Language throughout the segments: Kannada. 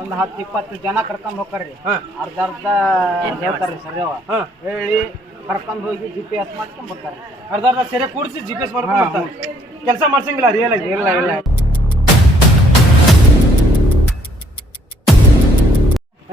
ಒಂದ್ ಹತ್ತು ಇಪ್ಪತ್ತು ಜನ ಕರ್ಕೊಂಡ್ ಹೋಗ್ತಾರ್ರಿ. ಅರ್ಧ ಅರ್ಧ ಹೇಳ್ತಾರ್ರಿ ಸರಿ ಅವ ಹೇಳಿ ಕರ್ಕೊಂಡ್ ಹೋಗಿ ಜಿ ಪಿ ಎಸ್ ಮಾಡ್ಕೊಂಡ್ ಬರ್ತಾರೆ. ಅರ್ಧ ಅರ್ಧ ಸೆರೆ ಕೂಡಿಸಿ ಜಿ ಪಿ ಎಸ್ ಮಾಡ್ಕೊಂಡು ಕೆಲಸ ಮಾಡ್ಸಂಗಿಲ್ಲ ರಿಯಲ್ ಆಗಿ. ಇಲ್ಲ ಇಲ್ಲ.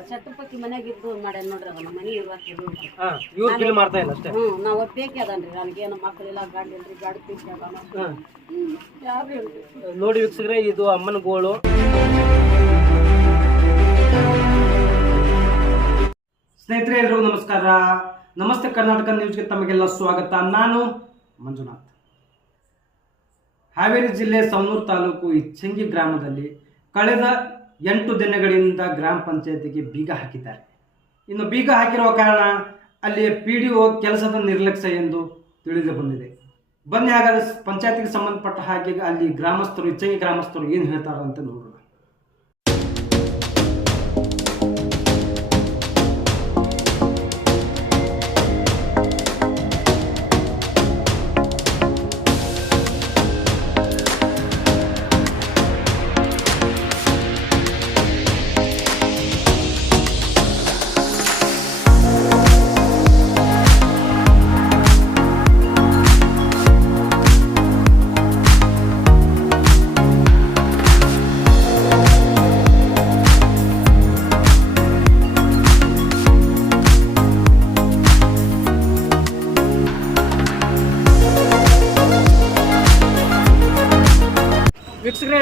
ಕೊಟ್ಟಿದ್ದಕ್ಕೂ ಮನೆಗೆ ಇದ್ದು ಛತ್ರಪತಿ ಮಾಡ್ಯಾನ ನೋಡ್ರಿ ಅವನ ಮನೆ ಇರ್ಬೇಕು ಹಾ ಇವ್ರು ಕಿಲ್ ಮಾಡ್ತಾ ಇಲ್ಲ ಅಷ್ಟೇ? ಹ್ಞೂ ನಾವು ಒಪ್ಪೇಕೆ ಅದನ್ರಿ. ನನಗೇನು ಮಕ್ಕಳಿಲ್ಲ ಗಾಡಿ ಇಲ್ರಿ ಗಾಡಿ ಅದಾನ ಯಾರು ಹೇಳ್ರಿ? ನೋಡಿ ವೀಕ್ಷಕರೇ ಇದು ಅಮ್ಮನ ಗೋಳು. ಸ್ನೇಹಿತರೆ ಎಲ್ರಿಗೂ ನಮಸ್ಕಾರ. ನಮಸ್ತೆ ಕರ್ನಾಟಕ ನ್ಯೂಸ್ಗೆ ತಮಗೆಲ್ಲ ಸ್ವಾಗತ. ನಾನು ಮಂಜುನಾಥ್. ಹಾವೇರಿ ಜಿಲ್ಲೆ ಸವಣೂರು ತಾಲೂಕು ಇಚ್ಚಂಗಿ ಗ್ರಾಮದಲ್ಲಿ ಕಳೆದ ಎಂಟು ದಿನಗಳಿಂದ ಗ್ರಾಮ ಪಂಚಾಯತಿಗೆ ಬೀಗ ಹಾಕಿದ್ದಾರೆ. ಇನ್ನು ಬೀಗ ಹಾಕಿರುವ ಕಾರಣ ಅಲ್ಲಿ ಪಿ ಡಿ ಒ ಕೆಲಸದ ನಿರ್ಲಕ್ಷ್ಯ ಎಂದು ತಿಳಿದು ಬಂದಿದೆ. ಬನ್ನಿ, ಹಾಗಾದ್ರೆ ಪಂಚಾಯತಿಗೆ ಸಂಬಂಧಪಟ್ಟ ಹಾಗೆ ಅಲ್ಲಿ ಗ್ರಾಮಸ್ಥರು ಹೆಚ್ಚಾಗಿ ಗ್ರಾಮಸ್ಥರು ಏನು ಹೇಳ್ತಾರೆ ಅಂತ ನೋಡೋಣ.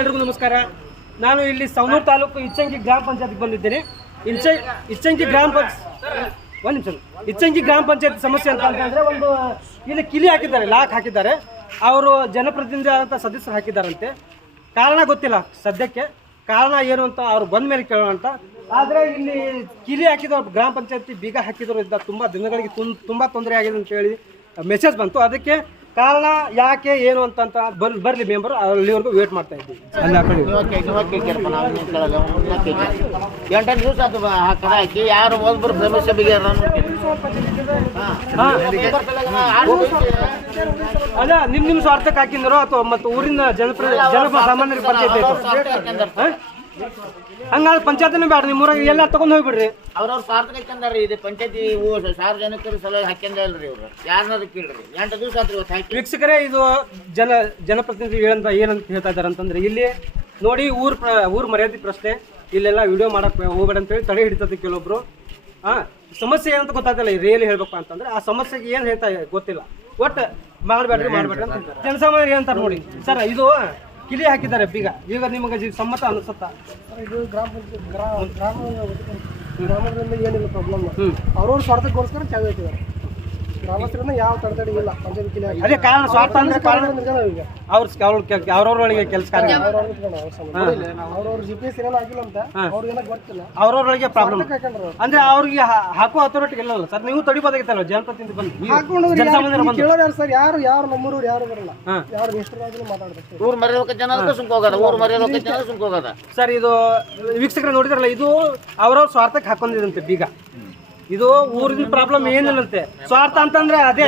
ಎಲ್ರಿಗೂ ನಮಸ್ಕಾರ. ನಾನು ಇಲ್ಲಿ ಸವಣೂರು ತಾಲೂಕು ಇಚ್ಚಂಗಿ ಗ್ರಾಮ ಪಂಚಾಯತ್ಗೆ ಬಂದಿದ್ದೇನೆ. ಇಂಚ ಇಚ್ಚಂಗಿ ಗ್ರಾಮ ಪಂಚ ಒಂದು ನಿಮಿಷ. ಇಚ್ಚಂಗಿ ಗ್ರಾಮ ಪಂಚಾಯತ್ ಸಮಸ್ಯೆ ಅಂತ ಅಂತಂದ್ರೆ ಒಂದು ಇಲ್ಲಿ ಕಿಲಿ ಹಾಕಿದ್ದಾರೆ, ಲಾಕ್ ಹಾಕಿದ್ದಾರೆ. ಅವರು ಜನಪ್ರತಿನಿಧಿ ಆದಂಥ ಸದಸ್ಯರು ಹಾಕಿದ್ದಾರಂತೆ. ಕಾರಣ ಗೊತ್ತಿಲ್ಲ ಸದ್ಯಕ್ಕೆ. ಕಾರಣ ಏನು ಅಂತ ಅವ್ರು ಬಂದ ಮೇಲೆ ಕೇಳೋಣ ಅಂತ. ಆದರೆ ಇಲ್ಲಿ ಕಿಲಿ ಹಾಕಿದವ್ರು ಗ್ರಾಮ ಪಂಚಾಯತಿ ಬೀಗ ಹಾಕಿದ್ರು ಇದ್ದ ತುಂಬ ದಿನಗಳಿಗೆ ತುಂಬ ತೊಂದರೆ ಆಗಿದೆ ಅಂತ ಹೇಳಿ ಮೆಸೇಜ್ ಬಂತು. ಅದಕ್ಕೆ ಕಾರಣ ಯಾಕೆ ಏನು ಅಂತ ಬರ್ಲಿ ಬರ್ ಬರಲಿ ಮೆಂಬರ್ ಅಲ್ಲಿವರೆಗೂ ವೇಟ್ ಮಾಡ್ತಾ ಇದ್ದೀವಿ ಅಲ್ಲಿ ಎಂಟತ್ತು ದಿವಸ ಅದು ಕದ ಹಾಕಿ. ಯಾರು ಒಬ್ಬರು ಸಮಸ್ಯೆ ಬಗೆಹರ ಅದ ನಿಮ್ ನಿಮ್ ಸ್ವಾರ್ಥಕ್ಕೆ ಹಾಕಿದ್ರು ಅಥವಾ ಮತ್ತು ಊರಿನ ಜನಪ್ರ ಜನ ಸಾಮಾನ್ಯರಿಗೆ ಪಂಚಾಯತ್ ಹಂಗಾದ್ರೆ ಪಂಚಾಯತ್ನ ಬೇಡ ನಿಮ್ಮ ಊರಾಗ ಎಲ್ಲ ತಗೊಂಡ್ ಹೋಗ್ಬಿಡ್ರಿ. ಅವ್ರವ್ರ ಸ್ವಾರ್ಥ ಹಾಕ್ಯಂದಾರ್ರಿ ಇದು ಪಂಚಾಯತಿ ಸಾರ್ವಜನಿಕರ ಸಲುವಾಗಿ ಹಾಕ್ಯಂದ ಇಲ್ರಿ ಇವ್ರು. ಯಾರನ್ನಾರು ಕೇಳ್ರಿ. ಎಂಟು ದಿವಸ ಆತ್ರಿ ಇವತ್ತು ಹಾಕಿ. ವೀಕ್ಷಕರೇ ಇದು ಜನ ಜನಪ್ರತಿನಿಧಿ ಹೇಳಂತ ಏನಂತ ಹೇಳ್ತಾ ಇದ್ದಾರೆ ಅಂತಂದ್ರೆ ಇಲ್ಲಿ ನೋಡಿ ಊರ್ ಪ್ರ- ಊರ್ ಮರ್ಯಾದೆ ಪ್ರಶ್ನೆ. ಇಲ್ಲೆಲ್ಲ ವಿಡಿಯೋ ಮಾಡಕ್ ಹೋಗ್ಬೇಡ ಅಂತೇಳಿ ತಡೆ ಹಿಡಿತದೆ ಕೆಲವೊಬ್ರು. ಹಾ ಸಮಸ್ಯೆ ಏನಂತ ಗೊತ್ತಾಗಲ್ಲ ರಿಯಲಿ ಹೇಳ್ಬೇಕು ಅಂತಂದ್ರೆ ಆ ಸಮಸ್ಯೆಗೆ ಏನ್ ಹೇಳ್ತಾ ಗೊತ್ತಿಲ್ಲ. ಒಟ್ಟು ಮಾಡ್ಬೇಡ್ರಿ ಮಾಡ್ಬೇಡ್ರಿ ಅಂತ. ಜನಸಾಮಾನ್ಯರು ಏನಂತಾರೆ ನೋಡಿ. ಸರ್ ಇದು ಕಿಲಿ ಹಾಕಿದ್ದಾರೆ ಬೀಗ. ಈಗ ನಿಮಗೆ ಜಿ- ಸಮ್ಮತ ಅನಿಸುತ್ತಾ? ಇದು ಗ್ರಾಮ ಪಂಚಾಯತ್ ಗ್ರಾಮ ಗ್ರಾಮ ಗ್ರಾಮದಲ್ಲಿ ಏನಿಲ್ಲ ಪ್ರಾಬ್ಲಮ್ ಹ್ಮ್. ಅವ್ರವ್ರ ಸ್ವಾರ್ಥಕ್ಕೋಸ್ಕರ ಚಾವಿ ಹಾಕಿದ್ದಾರೆ. ಯಾವ ತಡೆತಡೆ ಇಲ್ಲ. ಪಂಚಾಯತ್ ಅದೇ ಕಾರಣ ಕಾರಣ ಈಗ. ಅವ್ರ ಅವ್ರ ಅವ್ರವ್ರೊಳಗೆ ಕೆಲಸ ಕಾರ್ಯ. ಅವ್ರವ್ರ ಜಿ ಪಿ ಎಸ್ ಏನೋ ಹಾಕಿಲ್ಲ ಅಂತ ಅವ್ರಿಗೆಲ್ಲ ಗೊತ್ತಿಲ್ಲ. ಅವ್ರವ್ರೊಳಗೆ ಪ್ರಾಬ್ಲಮ್ ಅಂದ್ರೆ ಅವ್ರಿಗೆ ಹಾ- ಹಾಕೋ ಅಥಾರಿಟಿ ಇಲ್ಲಲ್ಲ. ಸರ್ ನೀವು ತಡಿಬೋದಾಗಿತ್ತಲ್ಲ ಜನಪ್ರತಿನಿಧಿ ಬಂದು. ಕೇಳೋರು ಯಾರು ಸರ್? ಯಾರು ಯಾರು ಯಾರು ಬರಲ್ಲ. ಯಾರು ಎಷ್ಟರಾದ್ರೂ ಮಾತಾಡ್ಬೇಕು. ಊರ್ ಮರ್ಯಾದಕ್ಕೆ ಜನ ಅದಕ್ಕೆ ಸುಮ್ಕ ಹೋಗದ. ಊರ್ ಜನ ಸುಮ್ಕ ಹೋಗದ. ಸರ್ ಇದು ವೀಕ್ಷಕರು ನೋಡಿದ್ರಲ್ಲ ಇದು ಅವ್ರವ್ರ ಸ್ವಾರ್ಥಕ್ಕೆ ಹಾಕೊಂಡಿದಂತೆ ಬೀಗ. ಇದು ಊರಿನ ಪ್ರಾಬ್ಲಮ್ ಏನಿಲ್ಲಂತೆ. ಸ್ವಾರ್ಥ ಅಂತಂದ್ರೆ ಅದೇ.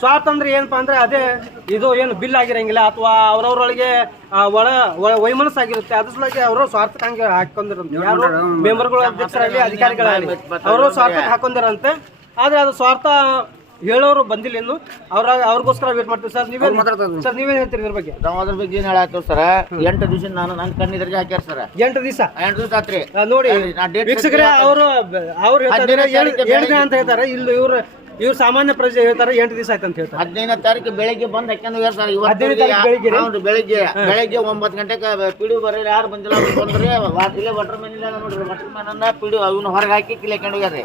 ಸ್ವಾರ್ಥ ಅಂದ್ರೆ ಏನಪ್ಪಾ ಅಂದ್ರೆ ಅದೇ ಇದು ಏನು ಬಿಲ್ ಆಗಿರಂಗಿಲ್ಲ ಅಥವಾ ಅವ್ರವ್ರೊಳಗೆ ಒಳ ವೈಮನಸ್ ಆಗಿರುತ್ತೆ ಅದ್ರ ಸಲುವಾಗಿ ಅವರು ಸ್ವಾರ್ಥ ಹಂಗೆ ಹಾಕೊಂಡಿರಂತೆ ಯಾರು ಮೆಂಬರ್ಗಳು ಅಧ್ಯಕ್ಷರಾಗಲಿ ಅಧಿಕಾರಿಗಳಾಗಲಿ ಅವರು ಸ್ವಾರ್ಥಕ್ಕೆ ಹಾಕೊಂಡಿರಂತೆ ಆದ್ರೆ ಅದು ಸ್ವಾರ್ಥ ಹೇಳೋರು ಬಂದಿಲ್ಲ ಇನ್ನು. ಅವ್ರ ಅವ್ರಿಗೋಸ್ಕರ ವೇಟ್ ಮಾಡ್ತೀವಿ. ಸರ್ ನೀವೇ ಸರ್ ನೀವೇನು ಹೇಳ್ತೀರಿ ಇದ್ರ ಬಗ್ಗೆ? ನಾವು ಅದ್ರ ಬಗ್ಗೆ ಏನ್ ಹೇಳಾಕ ಸರ್? ಎಂಟು ದಿವಸ ನಾನು ನನ್ನ ಕಣ್ಣಿದ್ರಿಗೆ ಹಾಕ್ಯಾರ ಸರ್. ಎಂಟು ದಿವಸ? ಎಂಟು ದಿವಸ ಆತ್ರಿ. ನೋಡಿ ವೀಕ್ಷಕರೇ ಅವರು ಅವ್ರು ಹೇಳ್ತಾರೆ ಅಂತ ಹೇಳ್ತಾರೆ. ಇಲ್ಲಿ ಇವ್ರು ಇವ್ರು ಸಾಮಾನ್ಯ ಪ್ರಜೆ ಹೇಳ್ತಾರೆ ಎಂಟು ದಿವಸ ಆಯ್ತು ಅಂತ ಹೇಳ್ತಾರೆ. ಹದಿನೈದನೇ ತಾರೀಕು ಬೆಳಿಗ್ಗೆ ಬಂದ್ ಹೋಗ್ಯಾರ ಸರ್. ಇವತ್ತು ತಾರೀಕು ಬೆಳಿಗ್ಗೆ ಬೆಳಿಗ್ಗೆ ಬೆಳಿಗ್ಗೆ. ಒಂಬತ್ತು ಗಂಟೆಗೆ ಪಿಡಿ ಬರೀ ಯಾರು ಬಂದಿಲ್ಲ ಬಂದ್ರೆ ಬಂದ್ರಿ ವಾ- ಇಲ್ಲೇ ವಾಟರ್ ಮ್ಯಾನ್ ಇಲ್ಲ ನೋಡ್ರಿ ವಾಟರ್ ಮ್ಯಾನ್ ಅನ್ನ ಪಿಡಿ ಅವ್ನ ಹೊರಗೆ ಹಾಕಿ ಕಿಲೆ ಕಂಡು ಹೋಗ್ಯಾರ್ರಿ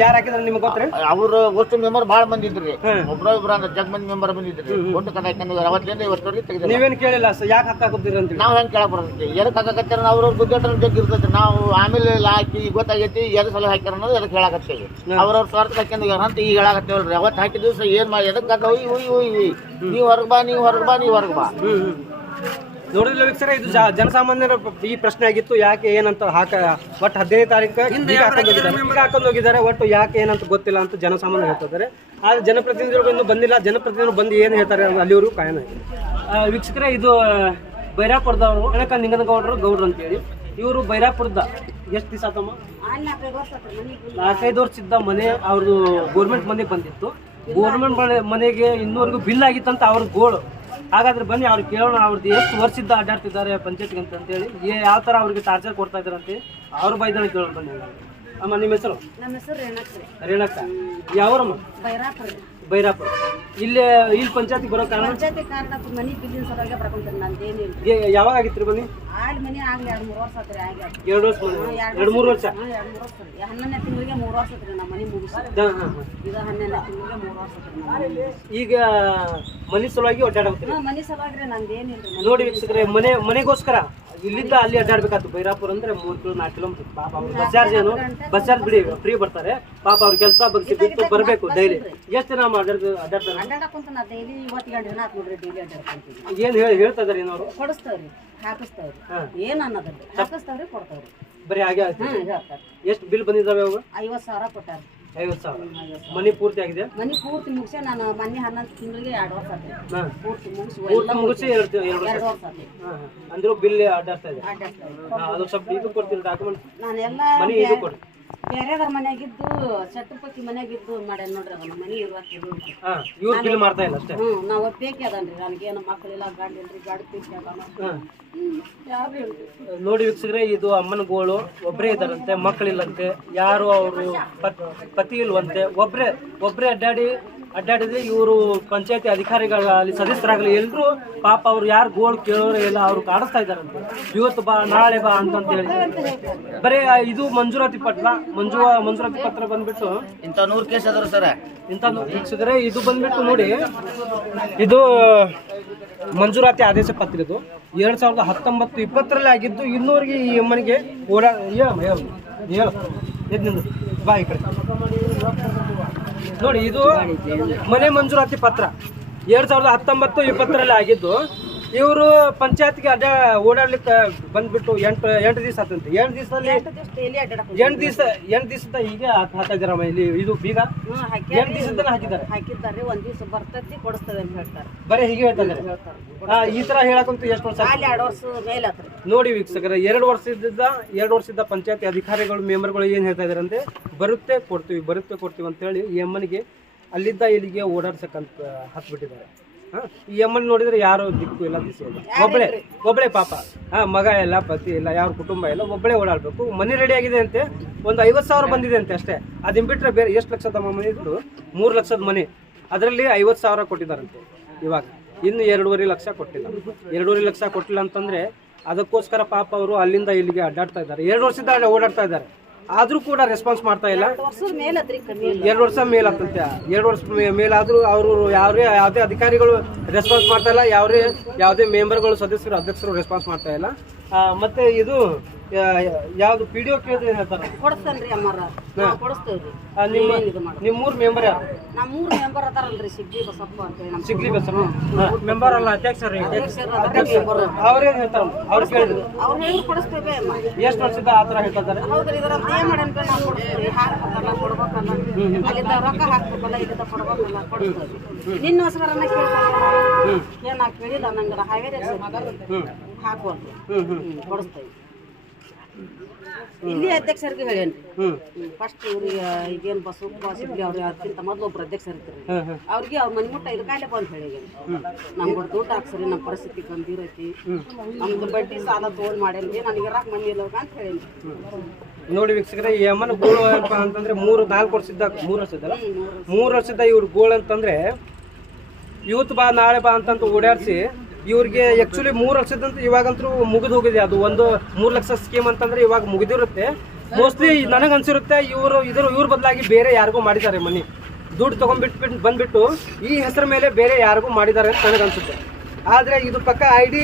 ಯಾರು ಹಾಕಿದ್ರೆ ನಿಮ್ಗೆ ಗೊತ್ತ್ರಿ? ಅವ್ರು ಅಷ್ಟು ಮೆಂಬರ್ ಭಾಳ ಬಂದಿದ್ರು ರೀ ಒಬ್ರ ಒಬ್ರ ಅಂದ್ರೆ ಜಗ್ ಮಂದಿ ಮೆಂಬರ್ ಬಂದಿದ್ರು ಒಟ್ಟು ಕಡೆ ಅವತ್ತಿಂದ ಇವತ್ತವರೆಗೆ ನೀವೇನ್ ಕೇಳಿಲ್ಲ ಸರ್ ಯಾಕೆ ಹಾಕಾಕೋತೀರಿ ಅಂತ ನಾವ್ ಹೆಂಗ್ ಕೇಳಕ್ ಬರ್ತೈತಿ? ಎದಕ್ಕೆ ಹಾಕಕತ್ತಾರ ಅವ್ರ ಬುದ್ಧಿಟ್ರ ಜಗ್ ಇರ್ತೈತಿ. ನಾವು ಆಮೇಲೆ ಹಾಕಿ ಗೊತ್ತಾಗೈತಿ ಎದ್ ಸಲ ಹಾಕ್ಯಾರ ಅನ್ನೋದು ಎದಕ್ಕೆ ಹೇಳಕತ್ತೇವಿ. ಅವ್ರವ್ರ ಸ್ವಾರ್ಥ ಹೋಗ್ಯಾರ. ಅಂತ ಈಗ ಹೇಳಾಕ ಹಾಕಾಕತ್ತೇವಲ್ರಿ ಅವತ್ತು ಹಾಕಿದ ದಿವಸ ಏನ್ ಮಾಡಿ ಎದಕ್ಕೆ ಹಾಕ ಉಯ್ ಉಯ್ ಉಯ್ ಉಯ್ ನೀವು ಹೊರಗೆ ಬಾ ನೀವು ಹೊರಗೆ ಬಾ ನೀವು ಹೊರಗೆ ಬಾ. ನೋಡಿದ್ರಲ್ಲ ವೀಕ್ಷಕರೇ ಇದು ಜ- ಜನಸಾಮಾನ್ಯರ ಈ ಪ್ರಶ್ನೆ ಆಗಿತ್ತು ಯಾಕೆ ಏನಂತ ಹಾಕ ಒಟ್ಟು ಹದಿನೈದು ತಾರೀಕು ಈಗ ಹಾಕೊಂಡು ಹೋಗಿದ್ದಾರೆ. ಈಗ ಹಾಕೊಂಡು ಹೋಗಿದ್ದಾರೆ ಒಟ್ಟು ಯಾಕೆ ಏನಂತ ಗೊತ್ತಿಲ್ಲ ಅಂತ ಜನಸಾಮಾನ್ಯ ಹೇಳ್ತಿದ್ದಾರೆ. ಆದ್ರೆ ಜನಪ್ರತಿನಿಧಿಗಳು ಇನ್ನೂ ಬಂದಿಲ್ಲ. ಜನಪ್ರತಿನಿಧಿಗಳು ಬಂದು ಏನು ಹೇಳ್ತಾರೆ ಅನ್ನೋದು ಅಲ್ಲಿವರೆಗೂ ಕಾಯನ ವೀಕ್ಷಕರೇ ಇದು ಬೈರಾಪುರದವರು ಕಣಕ ನಿಂಗನಗೌಡರು ಗೌಡ್ರು ಅಂತೇಳಿ. ಇವರು ಬೈರಾಪುರದ ಎಷ್ಟು ದಿವಸ ತಮ್ಮ ನಾಲ್ಕೈದು ವರ್ಷ ಇದ್ದ ಮನೆ ಅವ್ರದ್ದು ಗೌರ್ಮೆಂಟ್ ಮನೆಗೆ ಬಂದಿತ್ತು. ಗೌರ್ಮೆಂಟ್ ಮನೆ ಮನೆಗೆ ಇನ್ನೂವರೆಗೂ ಬಿಲ್ ಆಗಿತ್ತಂತ ಅವ್ರ ಗೋಳು ಹಾಗಾದ್ರೆ ಬನ್ನಿ ಅವ್ರಿಗೆ ಕೇಳೋಣ ಅವ್ರದ್ದು ಎಷ್ಟು ವರ್ಷದಿಂದ ಅಡ್ಡಾಡ್ತಿದ್ದಾರೆ ಪಂಚಾಯತ್ಗೆ ಅಂತ ಅಂತೇಳಿ. ಏ- ಯಾವ ಥರ ಅವ್ರಿಗೆ ಟಾರ್ಚರ್ ಕೊಡ್ತಾ ಇದ್ದಾರಂತೆ ಅವ್ರು ಅವ್ರ ಬೈದಳಿ ಕೇಳೋಣ ಬನ್ನಿ ಅಮ್ಮ ನಿಮ್ಮ ಹೆಸರು? ನಮ್ಮ ಹೆಸರು ರೇಣಕ್ಕ ರೇಣಕ್ಕ ಯಾವ್ರಮ್ಮ? ಬೈರಾಪುರ. ಬೈರಾಪುರ ಇಲ್ಲಿ ಇಲ್ಲಿ ಪಂಚಾಯತ್ ಬರೋ ಕಾರಣ? ಪಂಚಾಯತಿ ಕಾರಣಕ್ಕೆ ಮನೆ ಬಿಲ್ಲಿನ ಸಲುವಾಗಿ ಪಡ್ಕೊಂತೀನಿ ನಾನು ಏ- ಯಾವಾಗ ಆಗಿತ್ತು ಬನ್ನಿ ಆಲ್ ಮನೆ ಆಗ್ಲಿ ಎರಡು ಮೂರು ವರ್ಷ ಆತ್ರಿ ಆಗಿ ಆಗಿ. ಎರಡು ವರ್ಷ ಎರಡು ಮೂರು ವರ್ಷ. ಹಾ, ಎರಡು ಮೂರು ವರ್ಷ ರೀ ಹನ್ನೊಂದನೇ ತಿಂಗಳಿಗೆ ಮೂರು ವರ್ಷ ಆತ್ರಿ ನಮ್ಮ ಮನೆ ಮುಗಿಸಿ ಹಾಂ ಹಾಂ ಹಾಂ. ಈಗ ಹನ್ನೊಂದನೇ ತಿಂಗಳಿಗೆ ಮೂರು ವರ್ಷ ಆತ್ರಿ ನಮ್ಮ ಮನೆ ಮುಗಿಸಿ. ಈಗ ಮನೆ ಸಲುವಾಗಿ ಅಡ್ಡಾಡ್ತೀರಿ ಹಾ, ಮನೆ ಸಲುವಾಗಿ ನಂದೇನಿಲ್ರಿ ನೋಡಿ ವೀಕ್ಷಕರೇ ಮನೆ ಮನೆಗೋಸ್ಕರ ಇಲ್ಲಿಂದ ಅಲ್ಲಿ ಅಡ್ಡಾಡ್ಬೇಕಾಗ್ತದೆ ಬೈರಾಪುರ ಅಂದ್ರೆ ಮೂರ್ ಕಿಲೋ ನಾಲ್ಕು ಕಿಲೋಮೀಟರ್ ಪಾಪ ಅವ್ರು ಬಸ್ ಚಾರ್ಜ್ ಏನು? ಬಸ್ ಚಾರ್ಜ್ ಬಿಡಿ ಫ್ರೀ ಬರ್ತಾರೆ. ಪಾಪ ಅವ್ರ ಕೆಲಸ ಬಗ್ಗೆ ಬಿಟ್ಟು ಬರಬೇಕು ಡೈಲಿ ಎಷ್ಟು ದಿನ ಅಡ್ಡಾಡ್ದು ಅಡ್ಡಾಡ್ತಾರೆ? ಏನು ಹೇಳಿ ಹೇಳ್ತಾ ಇದಾರೆ ಏನವರು ಕೊಡಿಸ್ತಾವ್ರಿ ಹಾಕಿಸ್ತಾವ್ರಿ. ಹಾ. ಏನ್ ಅನ್ನೋದ್ರಿ ಹಾಕಿಸ್ತಾವ್ರಿ ಕೊಡ್ತಾವ್ರಿ. ಬರೀ ಹಾಗೆ ಎಷ್ಟು ಬಿಲ್ ಬಂದಿದ್ದಾವೆ ಅವು ಐವತ್ತು ಸಾವಿರ ಕೊಟ್ಟಾರ. ಐವತ್ತು ಸಾವಿರ. ಮನೆ ಪೂರ್ತಿ ಆಗಿದೆ? ಮನೆ ಪೂರ್ತಿ ಮುಗಿಸಿ ನಾನು ಮೊನ್ನೆ ಹನ್ನೊಂದು ತಿಂಗಳಿಗೆ ಎರಡು ವರ್ಷ ಪೂರ್ತಿ ಮುಗಿಸಿ ಪೂರ್ತಿ ಮುಗಿಸಿ ಎರಡು ಎರಡು ವರ್ಷ ಎರಡು ವರ್ಷ ಆತ್ರಿ ಹಾ ಹಾ. ಅಂದ್ರೂ ಬಿಲ್ ಅಡ್ಡಾಡ್ತಾ ಇದೆ. ಅಡ್ಡಾಡ್ತಾವ್ರಿ ಹಾ, ಅದು ಸ್ವಲ್ಪ ಇದು ಕೊಡ್ತೀನಿ ಡಾಕ್ಯುಮೆಂಟ್ ನಾನೆಲ್ಲ ಮನೆ ಇದು ಕೊಡಿ. ಬೇರೆದವ್ರ ಮನ್ಯಾಗಿದ್ದು ಚಟ್ಟಪಕ್ಕಿ ಮನ್ಯಾಗಿದ್ದು ಮಾಡ್ಯಾನ ನೋಡ್ರಿ ನಮ್ಮ ಮನೆ ಹಾ ಇವ್ರು ಬಿಲ್ ಮಾಡ್ತಾ ಇಲ್ಲ ಅಷ್ಟೇ? ಹ್ಞೂ ನಾವು ಒಪ್ಪೇಕೆ ಅದನ್ರಿ? ನನಗೇನು ಮಕ್ಕಳಿಲ್ಲ ಗಾಡಿ ಇಲ್ರಿ ಗಾಡಿ ಪೀಕಿ ಯಾರು ನೋಡಿ ವೀಕ್ಷಕರೇ ಇದು ಅಮ್ಮನ ಗೋಳು ಒಬ್ಬರೇ ಇದ್ದಾರಂತೆ ಮಕ್ಕಳಿಲ್ಲಂತೆ ಯಾರು ಅವರು ಪತಿ ಇಲ್ವಂತೆ ಒಬ್ಬರೇ ಒಬ್ಬರೇ ಅಡ್ಡಾಡಿ ಅಡ್ಡಾಡಿದ್ರೆ ಇವರು ಪಂಚಾಯತಿ ಅಧಿಕಾರಿಗಳಾಗಲಿ ಸದಸ್ಯರಾಗಲಿ ಎಲ್ಲರೂ ಪಾಪ ಅವ್ರು ಯಾರು ಗೋಲ್ ಕೇಳೋರು ಇಲ್ಲ ಅವ್ರು ಕಾಡಿಸ್ತಾ ಇದ್ದಾರಂತೆ. ಇವತ್ತು ಬಾ ನಾಳೆ ಬಾ ಅಂತಂತ ಹೇಳಿ. ಬರೀ ಇದು ಮಂಜೂರಾತಿ ಪತ್ರ ಮಂಜು ಮಂಜೂರಾತಿ ಪತ್ರ ಬಂದ್ಬಿಟ್ಟು ಇಂಥ ನೂರು ಕೇಸ್ ಅದಾರ ಸರ್. ಇಂಥ ವೀಕ್ಷಕರೇ ಇದು ಬಂದ್ಬಿಟ್ಟು ನೋಡಿ ಇದು ಮಂಜೂರಾತಿ ಆದೇಶ ಪತ್ರ ಇದು ಎರಡು ಸಾವಿರದ ಹತ್ತೊಂಬತ್ತು ಇಪ್ಪತ್ತರಲ್ಲಿ ಆಗಿದ್ದು ಇನ್ನೂರಿಗೆ ಈ ಅಮ್ಮನಿಗೆ ಓಡಾ ಹೇಳ ಹೇಳು ಹೇಳು ಬಾ ಈ ಕಡೆ. ನೋಡಿ ಇದು ಮನೆ ಮಂಜೂರಾತಿ ಪತ್ರ. ಎರಡ್ ಸಾವಿರದ ಹತ್ತೊಂಬತ್ತು ಇಪ್ಪತ್ತರಲ್ಲಿ ಆಗಿದ್ದು ಇವರು ಪಂಚಾಯತ್ಗೆ ಅಡ್ಡ ಓಡಾಡ್ಲಿಕ್ಕೆ ಬಂದ್ಬಿಟ್ಟು ಎಂಟು ಎಂಟು ದಿವಸ ಆತಂತೆ. ಎಂಟು ದಿವಸದಲ್ಲಿ ಎಂಟು ದಿವಸ ಎಂಟು ದಿವಸದ ಈಗ ಹಾಕ್ತಾ ಇಲ್ಲಿ ಇದು ಬೀಗ? ಎಂಟು ದಿವಸದಲ್ಲಿ ಹಾಕಿದ್ದಾರೆ. ಹಾಕಿದ್ದಾರೆ ಒಂದ್ ದಿವಸ ಬರ್ತೈತಿ ಕೊಡಿಸ್ತದೆ ಅಂತ ಹೇಳ್ತಾರೆ. ಬರೀ ಹೀಗೆ ಹೇಳ್ತಾರೆ? ಇದ್ದಾರೆ ಈ ತರ ಹೇಳಕ್ಕಂತೂ ಎಷ್ಟು ವರ್ಷ ಎರಡು ವರ್ಷ ಮೇಲೆ ನೋಡಿ ವೀಕ್ಷಕರ ಎರಡು ವರ್ಷದಿಂದ ಎರಡು ವರ್ಷದ ಪಂಚಾಯತಿ ಅಧಿಕಾರಿಗಳು ಮೆಂಬರ್ಗಳು ಏನು ಹೇಳ್ತಾ ಇದಾರೆ ಅಂದ್ರೆ ಬರುತ್ತೆ ಕೊಡ್ತೀವಿ ಬರುತ್ತೆ ಕೊಡ್ತೀವಿ ಅಂತ ಹೇಳಿ ಅಮ್ಮನಿಗೆ ಅಲ್ಲಿದ್ದ ಇಲ್ಲಿಗೆ ಓಡಾಡ್ಸಕ್ಕಂತ ಹತ್ಬಿಟ್ಟಿದ್ದಾರೆ ಹಾ, ಈ ಅಮ್ಮನ ನೋಡಿದ್ರೆ ಯಾರು ದಿಕ್ಕು ಇಲ್ಲ ದಿಸ ಇಲ್ಲ. ಒಬ್ಬಳೆ ಒಬ್ಬಳೆ ಪಾಪ. ಹಾ ಮಗ ಇಲ್ಲ ಪತಿ ಇಲ್ಲ ಯಾರ ಕುಟುಂಬ ಇಲ್ಲ ಒಬ್ಬಳೆ ಓಡಾಡ್ಬೇಕು. ಮನೆ ರೆಡಿ ಆಗಿದೆ ಅಂತೆ. ಒಂದು ಐವತ್ತು ಸಾವಿರ ಬಂದಿದೆ ಅಂತೆ ಅಷ್ಟೇ. ಅದನ್ನ ಬಿಟ್ರೆ ಬೇರೆ ಎಷ್ಟು ಲಕ್ಷದ ಮನೆ ಇದ್ರು ಮೂರು ಲಕ್ಷದ ಮನೆ. ಅದರಲ್ಲಿ ಐವತ್ತು ಸಾವಿರ ಕೊಟ್ಟಿದ್ದಾರಂತೆ ಇವಾಗ. ಇನ್ನು ಎರಡೂವರೆ ಲಕ್ಷ ಕೊಟ್ಟಿಲ್ಲ. ಎರಡೂವರೆ ಲಕ್ಷ ಕೊಟ್ಟಿಲ್ಲ ಅಂತಂದ್ರೆ ಅದಕ್ಕೋಸ್ಕರ ಪಾಪ ಅವರು ಅಲ್ಲಿಂದ ಇಲ್ಲಿಗೆ ಅಡ್ಡಾಡ್ತಾ ಇದ್ದಾರೆ. ಎರಡು ವರ್ಷದಿಂದ ಓಡಾಡ್ತಾ ಇದ್ದಾರೆ. ಆದ್ರೂ ಕೂಡ ರೆಸ್ಪಾನ್ಸ್ ಮಾಡ್ತಾ ಇಲ್ಲ. ಎರಡು ವರ್ಷ ಮೇಲಾಗ್ತಂತೆ ಎರಡು ವರ್ಷ ಮೇಲಾದರೂ ಅವರು ಯಾವ್ದೇ ಯಾವುದೇ ಅಧಿಕಾರಿಗಳು ರೆಸ್ಪಾನ್ಸ್ ಮಾಡ್ತಾ ಇಲ್ಲ. ಯಾವ್ದೇ ಯಾವುದೇ ಮೆಂಬರ್ಗಳು ಸದಸ್ಯರು ಅಧ್ಯಕ್ಷರು ರೆಸ್ಪಾನ್ಸ್ ಮಾಡ್ತಾ ಇಲ್ಲ. ಮತ್ತೆ ಇದು ಯಾವುದು ಪಿ ಡಿ ಒ ಕೇಳಿದ್ರೆ ಏನ್ ಹೇಳ್ತಾರೆ ಕೊಡಿಸ್ತೇನ್ರಿ ಅಮ್ಮಾರ ನಾವು ಕೊಡಿಸ್ತೇವ್ರಿ. ಆ, ನಿಮ್ಮ ಏನ್ ಇದು ಮಾಡೋದು? ನಿಮ್ಮ ಮೂರು ಮೆಂಬರ್ ಯಾರು? ನಮ್ಮ ಮೂರು ಮೆಂಬರ್ ಅದಾರಲ್ರಿ ಸಿಗ್ಗಿ ಬಸಪ್ಪ ಅಂತೇಳಿ ನಮ್ಮ ಸಿಗ್ಲಿ ಬಸಮ್ಮ ಮೆಂಬರ್ ಅಲ್ಲ ಅಧ್ಯಕ್ಷರು. ಅಧ್ಯಕ್ಷರು ಅದಾರ. ಮೆಂಬರ್ ಅವ್ರೇನ್ ಹೇಳ್ತಾರೆ? ಅವ್ರು ಕೇಳಿದ್ರು. ಅವ್ರು ಹೇಳಿ ಕೊಡಿಸ್ತೇವೆ ಅಮ್ಮ? ಎಷ್ಟು ವರ್ಷದ ಆ ಥರ ಹೇಳ್ತಾ ಇದ್ದಾರೆ ಹೌದ್ರಿ ಇದರಂತ ಏನ್ ಮಾಡೇನ್ರಿ ನಾವು ಕೊಡಿಸ್ತೀವಿ. ಹಾಕ್ಬೇಕಲ್ಲ ಕೊಡ್ಬೇಕಲ್ಲ ಅಲ್ಲಿಂದ ರೊಕ್ಕ ಹಾಕ್ಬೇಕಲ್ಲ ಇಲ್ಲಿಂದ ಕೊಡ್ಬೇಕಲ್ಲ ಕೊಡಿಸ್ತೀವಿ. ನಿನ್ನೋಸ್ಕರನ ಕೇಳ್ತಾರೆ ಏನ್ ನಾ ಕೇಳಿಲ್ಲ ನಂಗೆ ಹಾವೇರಿ ಹಾಕುವಲ್ರಿ ಹ್ಮ್ ಹ್ಮ್. ಹ್ಮ್ ಕೊಡಿಸ್ತೇವೆ. ಇಲ್ಲಿ ಅಧ್ಯಕ್ಷರಿಗೆ ಹೇಳೇನು ಫಸ್ಟ್ ಇವ್ರಿಗೆ ಈಗೇನು ಬಸವಪ್ಪ ಸಿಗ್ಲಿ ಅವ್ರಿಗೆ ಅದಕ್ಕಿಂತ ಮೊದಲು ಒಬ್ರು ಅಧ್ಯಕ್ಷರು ಇರ್ತಾರೆ ಅವ್ರಿಗೆ ಅವ್ರ ಮನೆ ಮುಟ್ಟ ಇದು ಕಾಯಿಲೆ ಬಂದು ಹೇಳಿ ನಮ್ಗೆ ದುಡ್ಡು ಹಾಕ್ಸರಿ ನಮ್ಮ ಪರಿಸ್ಥಿತಿ ಗಂಭೀರ ಐತಿ. ನಮ್ದು ಬಡ್ಡಿ ಸಾಲ ತೊಗೊಂಡು ಮಾಡೇನಿ ನನಗೆ ಇರಾಕ್ ಮನೆ ಇಲ್ಲ ಅಂತ ಹೇಳಿ ನೋಡಿ ವೀಕ್ಷಕರೇ ಈ ಅಮ್ಮನ ಗೋಳು ಏನಪ್ಪ ಅಂತಂದ್ರೆ ಮೂರು ನಾಲ್ಕು ವರ್ಷದ ಮೂರು ವರ್ಷದ ಮೂರು ವರ್ಷದ ಇವ್ರ ಗೋಳು ಅಂತಂದ್ರೆ ಇವತ್ತು ಬಾ ನಾಳೆ ಬಾ ಅಂತಂತ ಓಡಾಡಿಸಿ ಇವ್ರಿಗೆ ಆಕ್ಚುಲಿ ಮೂರು ವರ್ಷದಂತ ಇವಾಗಂತೂ ಮುಗಿದು ಹೋಗಿದೆ. ಅದು ಒಂದು ಮೂರು ಲಕ್ಷ ಸ್ಕೀಮ್ ಅಂತಂದ್ರೆ ಇವಾಗ ಮುಗಿದಿರುತ್ತೆ. ಮೋಸ್ಟ್ಲಿ ನನಗೆ ಅನ್ಸಿರುತ್ತೆ ಇವರು ಇದ್ರ ಇವ್ರ ಬದಲಾಗಿ ಬೇರೆ ಯಾರಿಗೂ ಮಾಡಿದ್ದಾರೆ ಮನಿ. ದುಡ್ಡು ತೊಗೊಂಡ್ಬಿಟ್ಬಿಟ್ಟು ಬಂದ್ಬಿಟ್ಟು ಈ ಹೆಸರ ಮೇಲೆ ಬೇರೆ ಯಾರಿಗೂ ಮಾಡಿದ್ದಾರೆ ಅಂತ ನನಗೆ ಅನ್ಸುತ್ತೆ. ಆದರೆ ಇದು ಪಕ್ಕ I D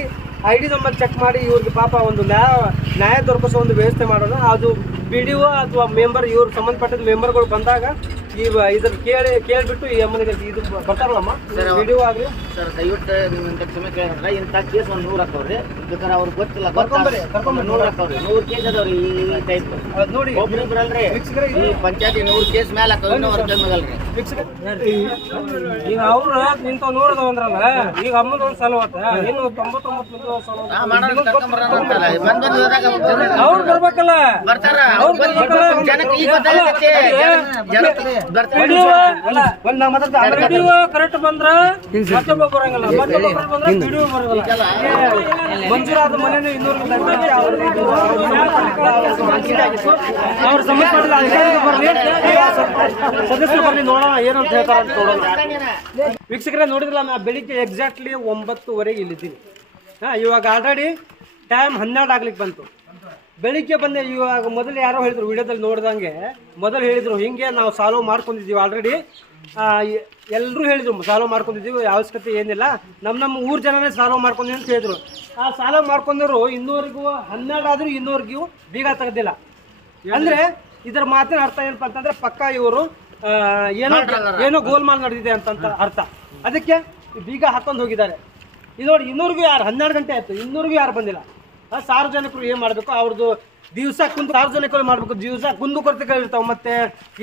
I D number check ಮಾಡಿ ಇವ್ರಿಗೆ ಪಾಪ ಒಂದು ನ್ಯಾಯ ನ್ಯಾಯ ದೊರಕಿಸೋ ಒಂದು ವ್ಯವಸ್ಥೆ ಮಾಡೋಣ. ಅದು ಬಿ ಡಿ ಒ ಅಥವಾ ಮೆಂಬರ್ ಇವ್ರ ಸಂಬಂಧಪಟ್ಟಿದ ಮೆಂಬರ್ಗಳು ಬಂದಾಗ ಈ ಕೇಳಿ ಕೇಳ್ಬಿಟ್ಟು ಈ ಅಮ್ಮನಿಗೆ ಇದು ಬರ್ತಾರಲ್ಲಮ್ಮ ವಿಡಿಯೋ ಆಗಲಿ. ಸರ್ ದಯವಿಟ್ಟು ನೀವು ಇಂಥ ಕ್ಷಮೆ ಕೇಳಿದ್ರೆ ಇಂಥ ಕೇಸ್ ಒಂದು ನೂರು ಹಾಕವ್ರಿ. ಬೇಕಾದ್ರೆ ಅವ್ರಿಗೆ ಗೊತ್ತಿಲ್ಲ. ನೂರು ಹಾಕವ್ರಿ. ನೂರು ಕೇಸ್ ಅದಾವ್ರಿ ಈ ಟೈಪ್ ನೋಡಿ. ಈ ಪಂಚಾಯತಿ ನೂರು ಕೇಸ್ ಮೇಲೆ ಹಾಕವ್ರಿ ಇನ್ನೂ ಅವ್ರ ಕಮ್ಮಿ ಆಗಲ್ರಿ ಈಗ ಅವ್ರು ನಿಂತ ನೂರದ ಈಗ ಅಮ್ಮದ ಒಂದ್ ಸಲ ಹೋತ ಇನ್ನು ತೊಂಬತ್ತೊಂಬತ್ತು ಸಲ ಅವ್ರು ಬರ್ಬೇಕಲ್ಲ. ಬರ್ತಾರ. ಅವ್ರು ಬಂದ್ ಬರ್ಬೇಕಲ್ಲ. ಜನಕ್ಕೆ ಈಗ ಗೊತ್ತಾಗತ್ತೆ. ಜನಕ್ಕೆ ವಿಡಿಯೋ ಕರೆಕ್ಟ್ ಬಂದ್ರ ಮತ್ತೊಬ್ಬ ಬರಂಗಿಲ್ಲ. ಮತ್ತೊಬ್ಬ ಬಂದ್ರ ವಿಡಿಯೋ ಬರೋದಿಲ್ಲ ಏ, ಮಂಜೂರಾದ ಮನೆನೂ ಇನ್ನೂರು. ಅವ್ರ ಸಂಬಂಧಪಟ್ಟ ಅಧಿಕಾರಿಗಳು ಬರ್ಲಿ. ಸದಸ್ಯರು ಬರ್ಲಿ ನೋಡೋಣ ಏನಂತ ಹೇಳ್ತಾರ ಅಂತ ನೋಡೋಣ. ವೀಕ್ಷಕರೇ ನೋಡಿದ್ರಲ್ಲ ನಾ ಬೆಳಿಗ್ಗೆ ಎಕ್ಸಾಕ್ಟ್ಲಿ ಒಂಬತ್ತುವರೆಗೆ ಇಲ್ಲಿದ್ದೀನಿ. ಹಾಂ ಇವಾಗ ಆಲ್ರೆಡಿ ಟೈಮ್ ಹನ್ನೆರಡು ಆಗ್ಲಿಕ್ಕೆ ಬಂತು. ಬೆಳಿಗ್ಗೆ ಬಂದೆ ಇವಾಗ ಮೊದಲು ಯಾರೋ ಹೇಳಿದ್ರು ವಿಡಿಯೋದಲ್ಲಿ ನೋಡ್ದಂಗೆ ಮೊದಲು ಹೇಳಿದ್ರು ಹಿಂಗೆ ನಾವು ಸಾಲ್ವ್ ಮಾಡ್ಕೊಂಡಿದ್ದೀವಿ ಆಲ್ರೆಡಿ ಎಲ್ಲರೂ ಹೇಳಿದ್ರು ಸಾಲ್ವ್ ಮಾಡ್ಕೊಂಡಿದ್ದೀವಿ ಅವಶ್ಯಕತೆ ಏನಿಲ್ಲ. ನಮ್ಮ ನಮ್ಮ ಊರು ಜನನೇ ಸಾಲ್ವ್ ಮಾಡ್ಕೊಂಡಿ ಅಂತ ಹೇಳಿದ್ರು. ಆ ಸಾಲ್ವ್ ಮಾಡ್ಕೊಂಡವರು ಇನ್ನೂರಿಗೂ ಹನ್ನೆರಡಾದರೂ ಇನ್ನೂರಿಗೂ ಇನ್ನೂವರೆಗೂ ಬೀಗ ತೆಗೆದಿಲ್ಲ. ಅಂದರೆ ಇದರ ಮಾತಿನ ಅರ್ಥ ಏನಪ್ಪ ಅಂತಂದರೆ ಪಕ್ಕ ಇವರು ಏನೋ ಏನೋ ಗೋಲ್ಮಾಲ್ ನಡೆದಿದೆ ಅಂತಂತ ಅರ್ಥ. ಅದಕ್ಕೆ ಬೀಗ ಹಾಕೊಂಡು ಹೋಗಿದ್ದಾರೆ. ಇದು ನೋಡಿ ಇನ್ನೂರಿಗೂ ಯಾರು ಹನ್ನೆರಡು ಗಂಟೆ ಆಯಿತು ಇನ್ನೂರಿಗೂ ಯಾರು ಬಂದಿಲ್ಲ. ಸಾರ್ವಜನಿಕರು ಏನು ಮಾಡಬೇಕು? ಅವ್ರದ್ದು ದಿವಸ ಕುಂದು ಸಾರ್ವಜನಿಕರು ಮಾಡಬೇಕು? ದಿವಸ ಕುಂದು ಕೊರತೆಗಳು ಇರ್ತಾವೆ ಮತ್ತೆ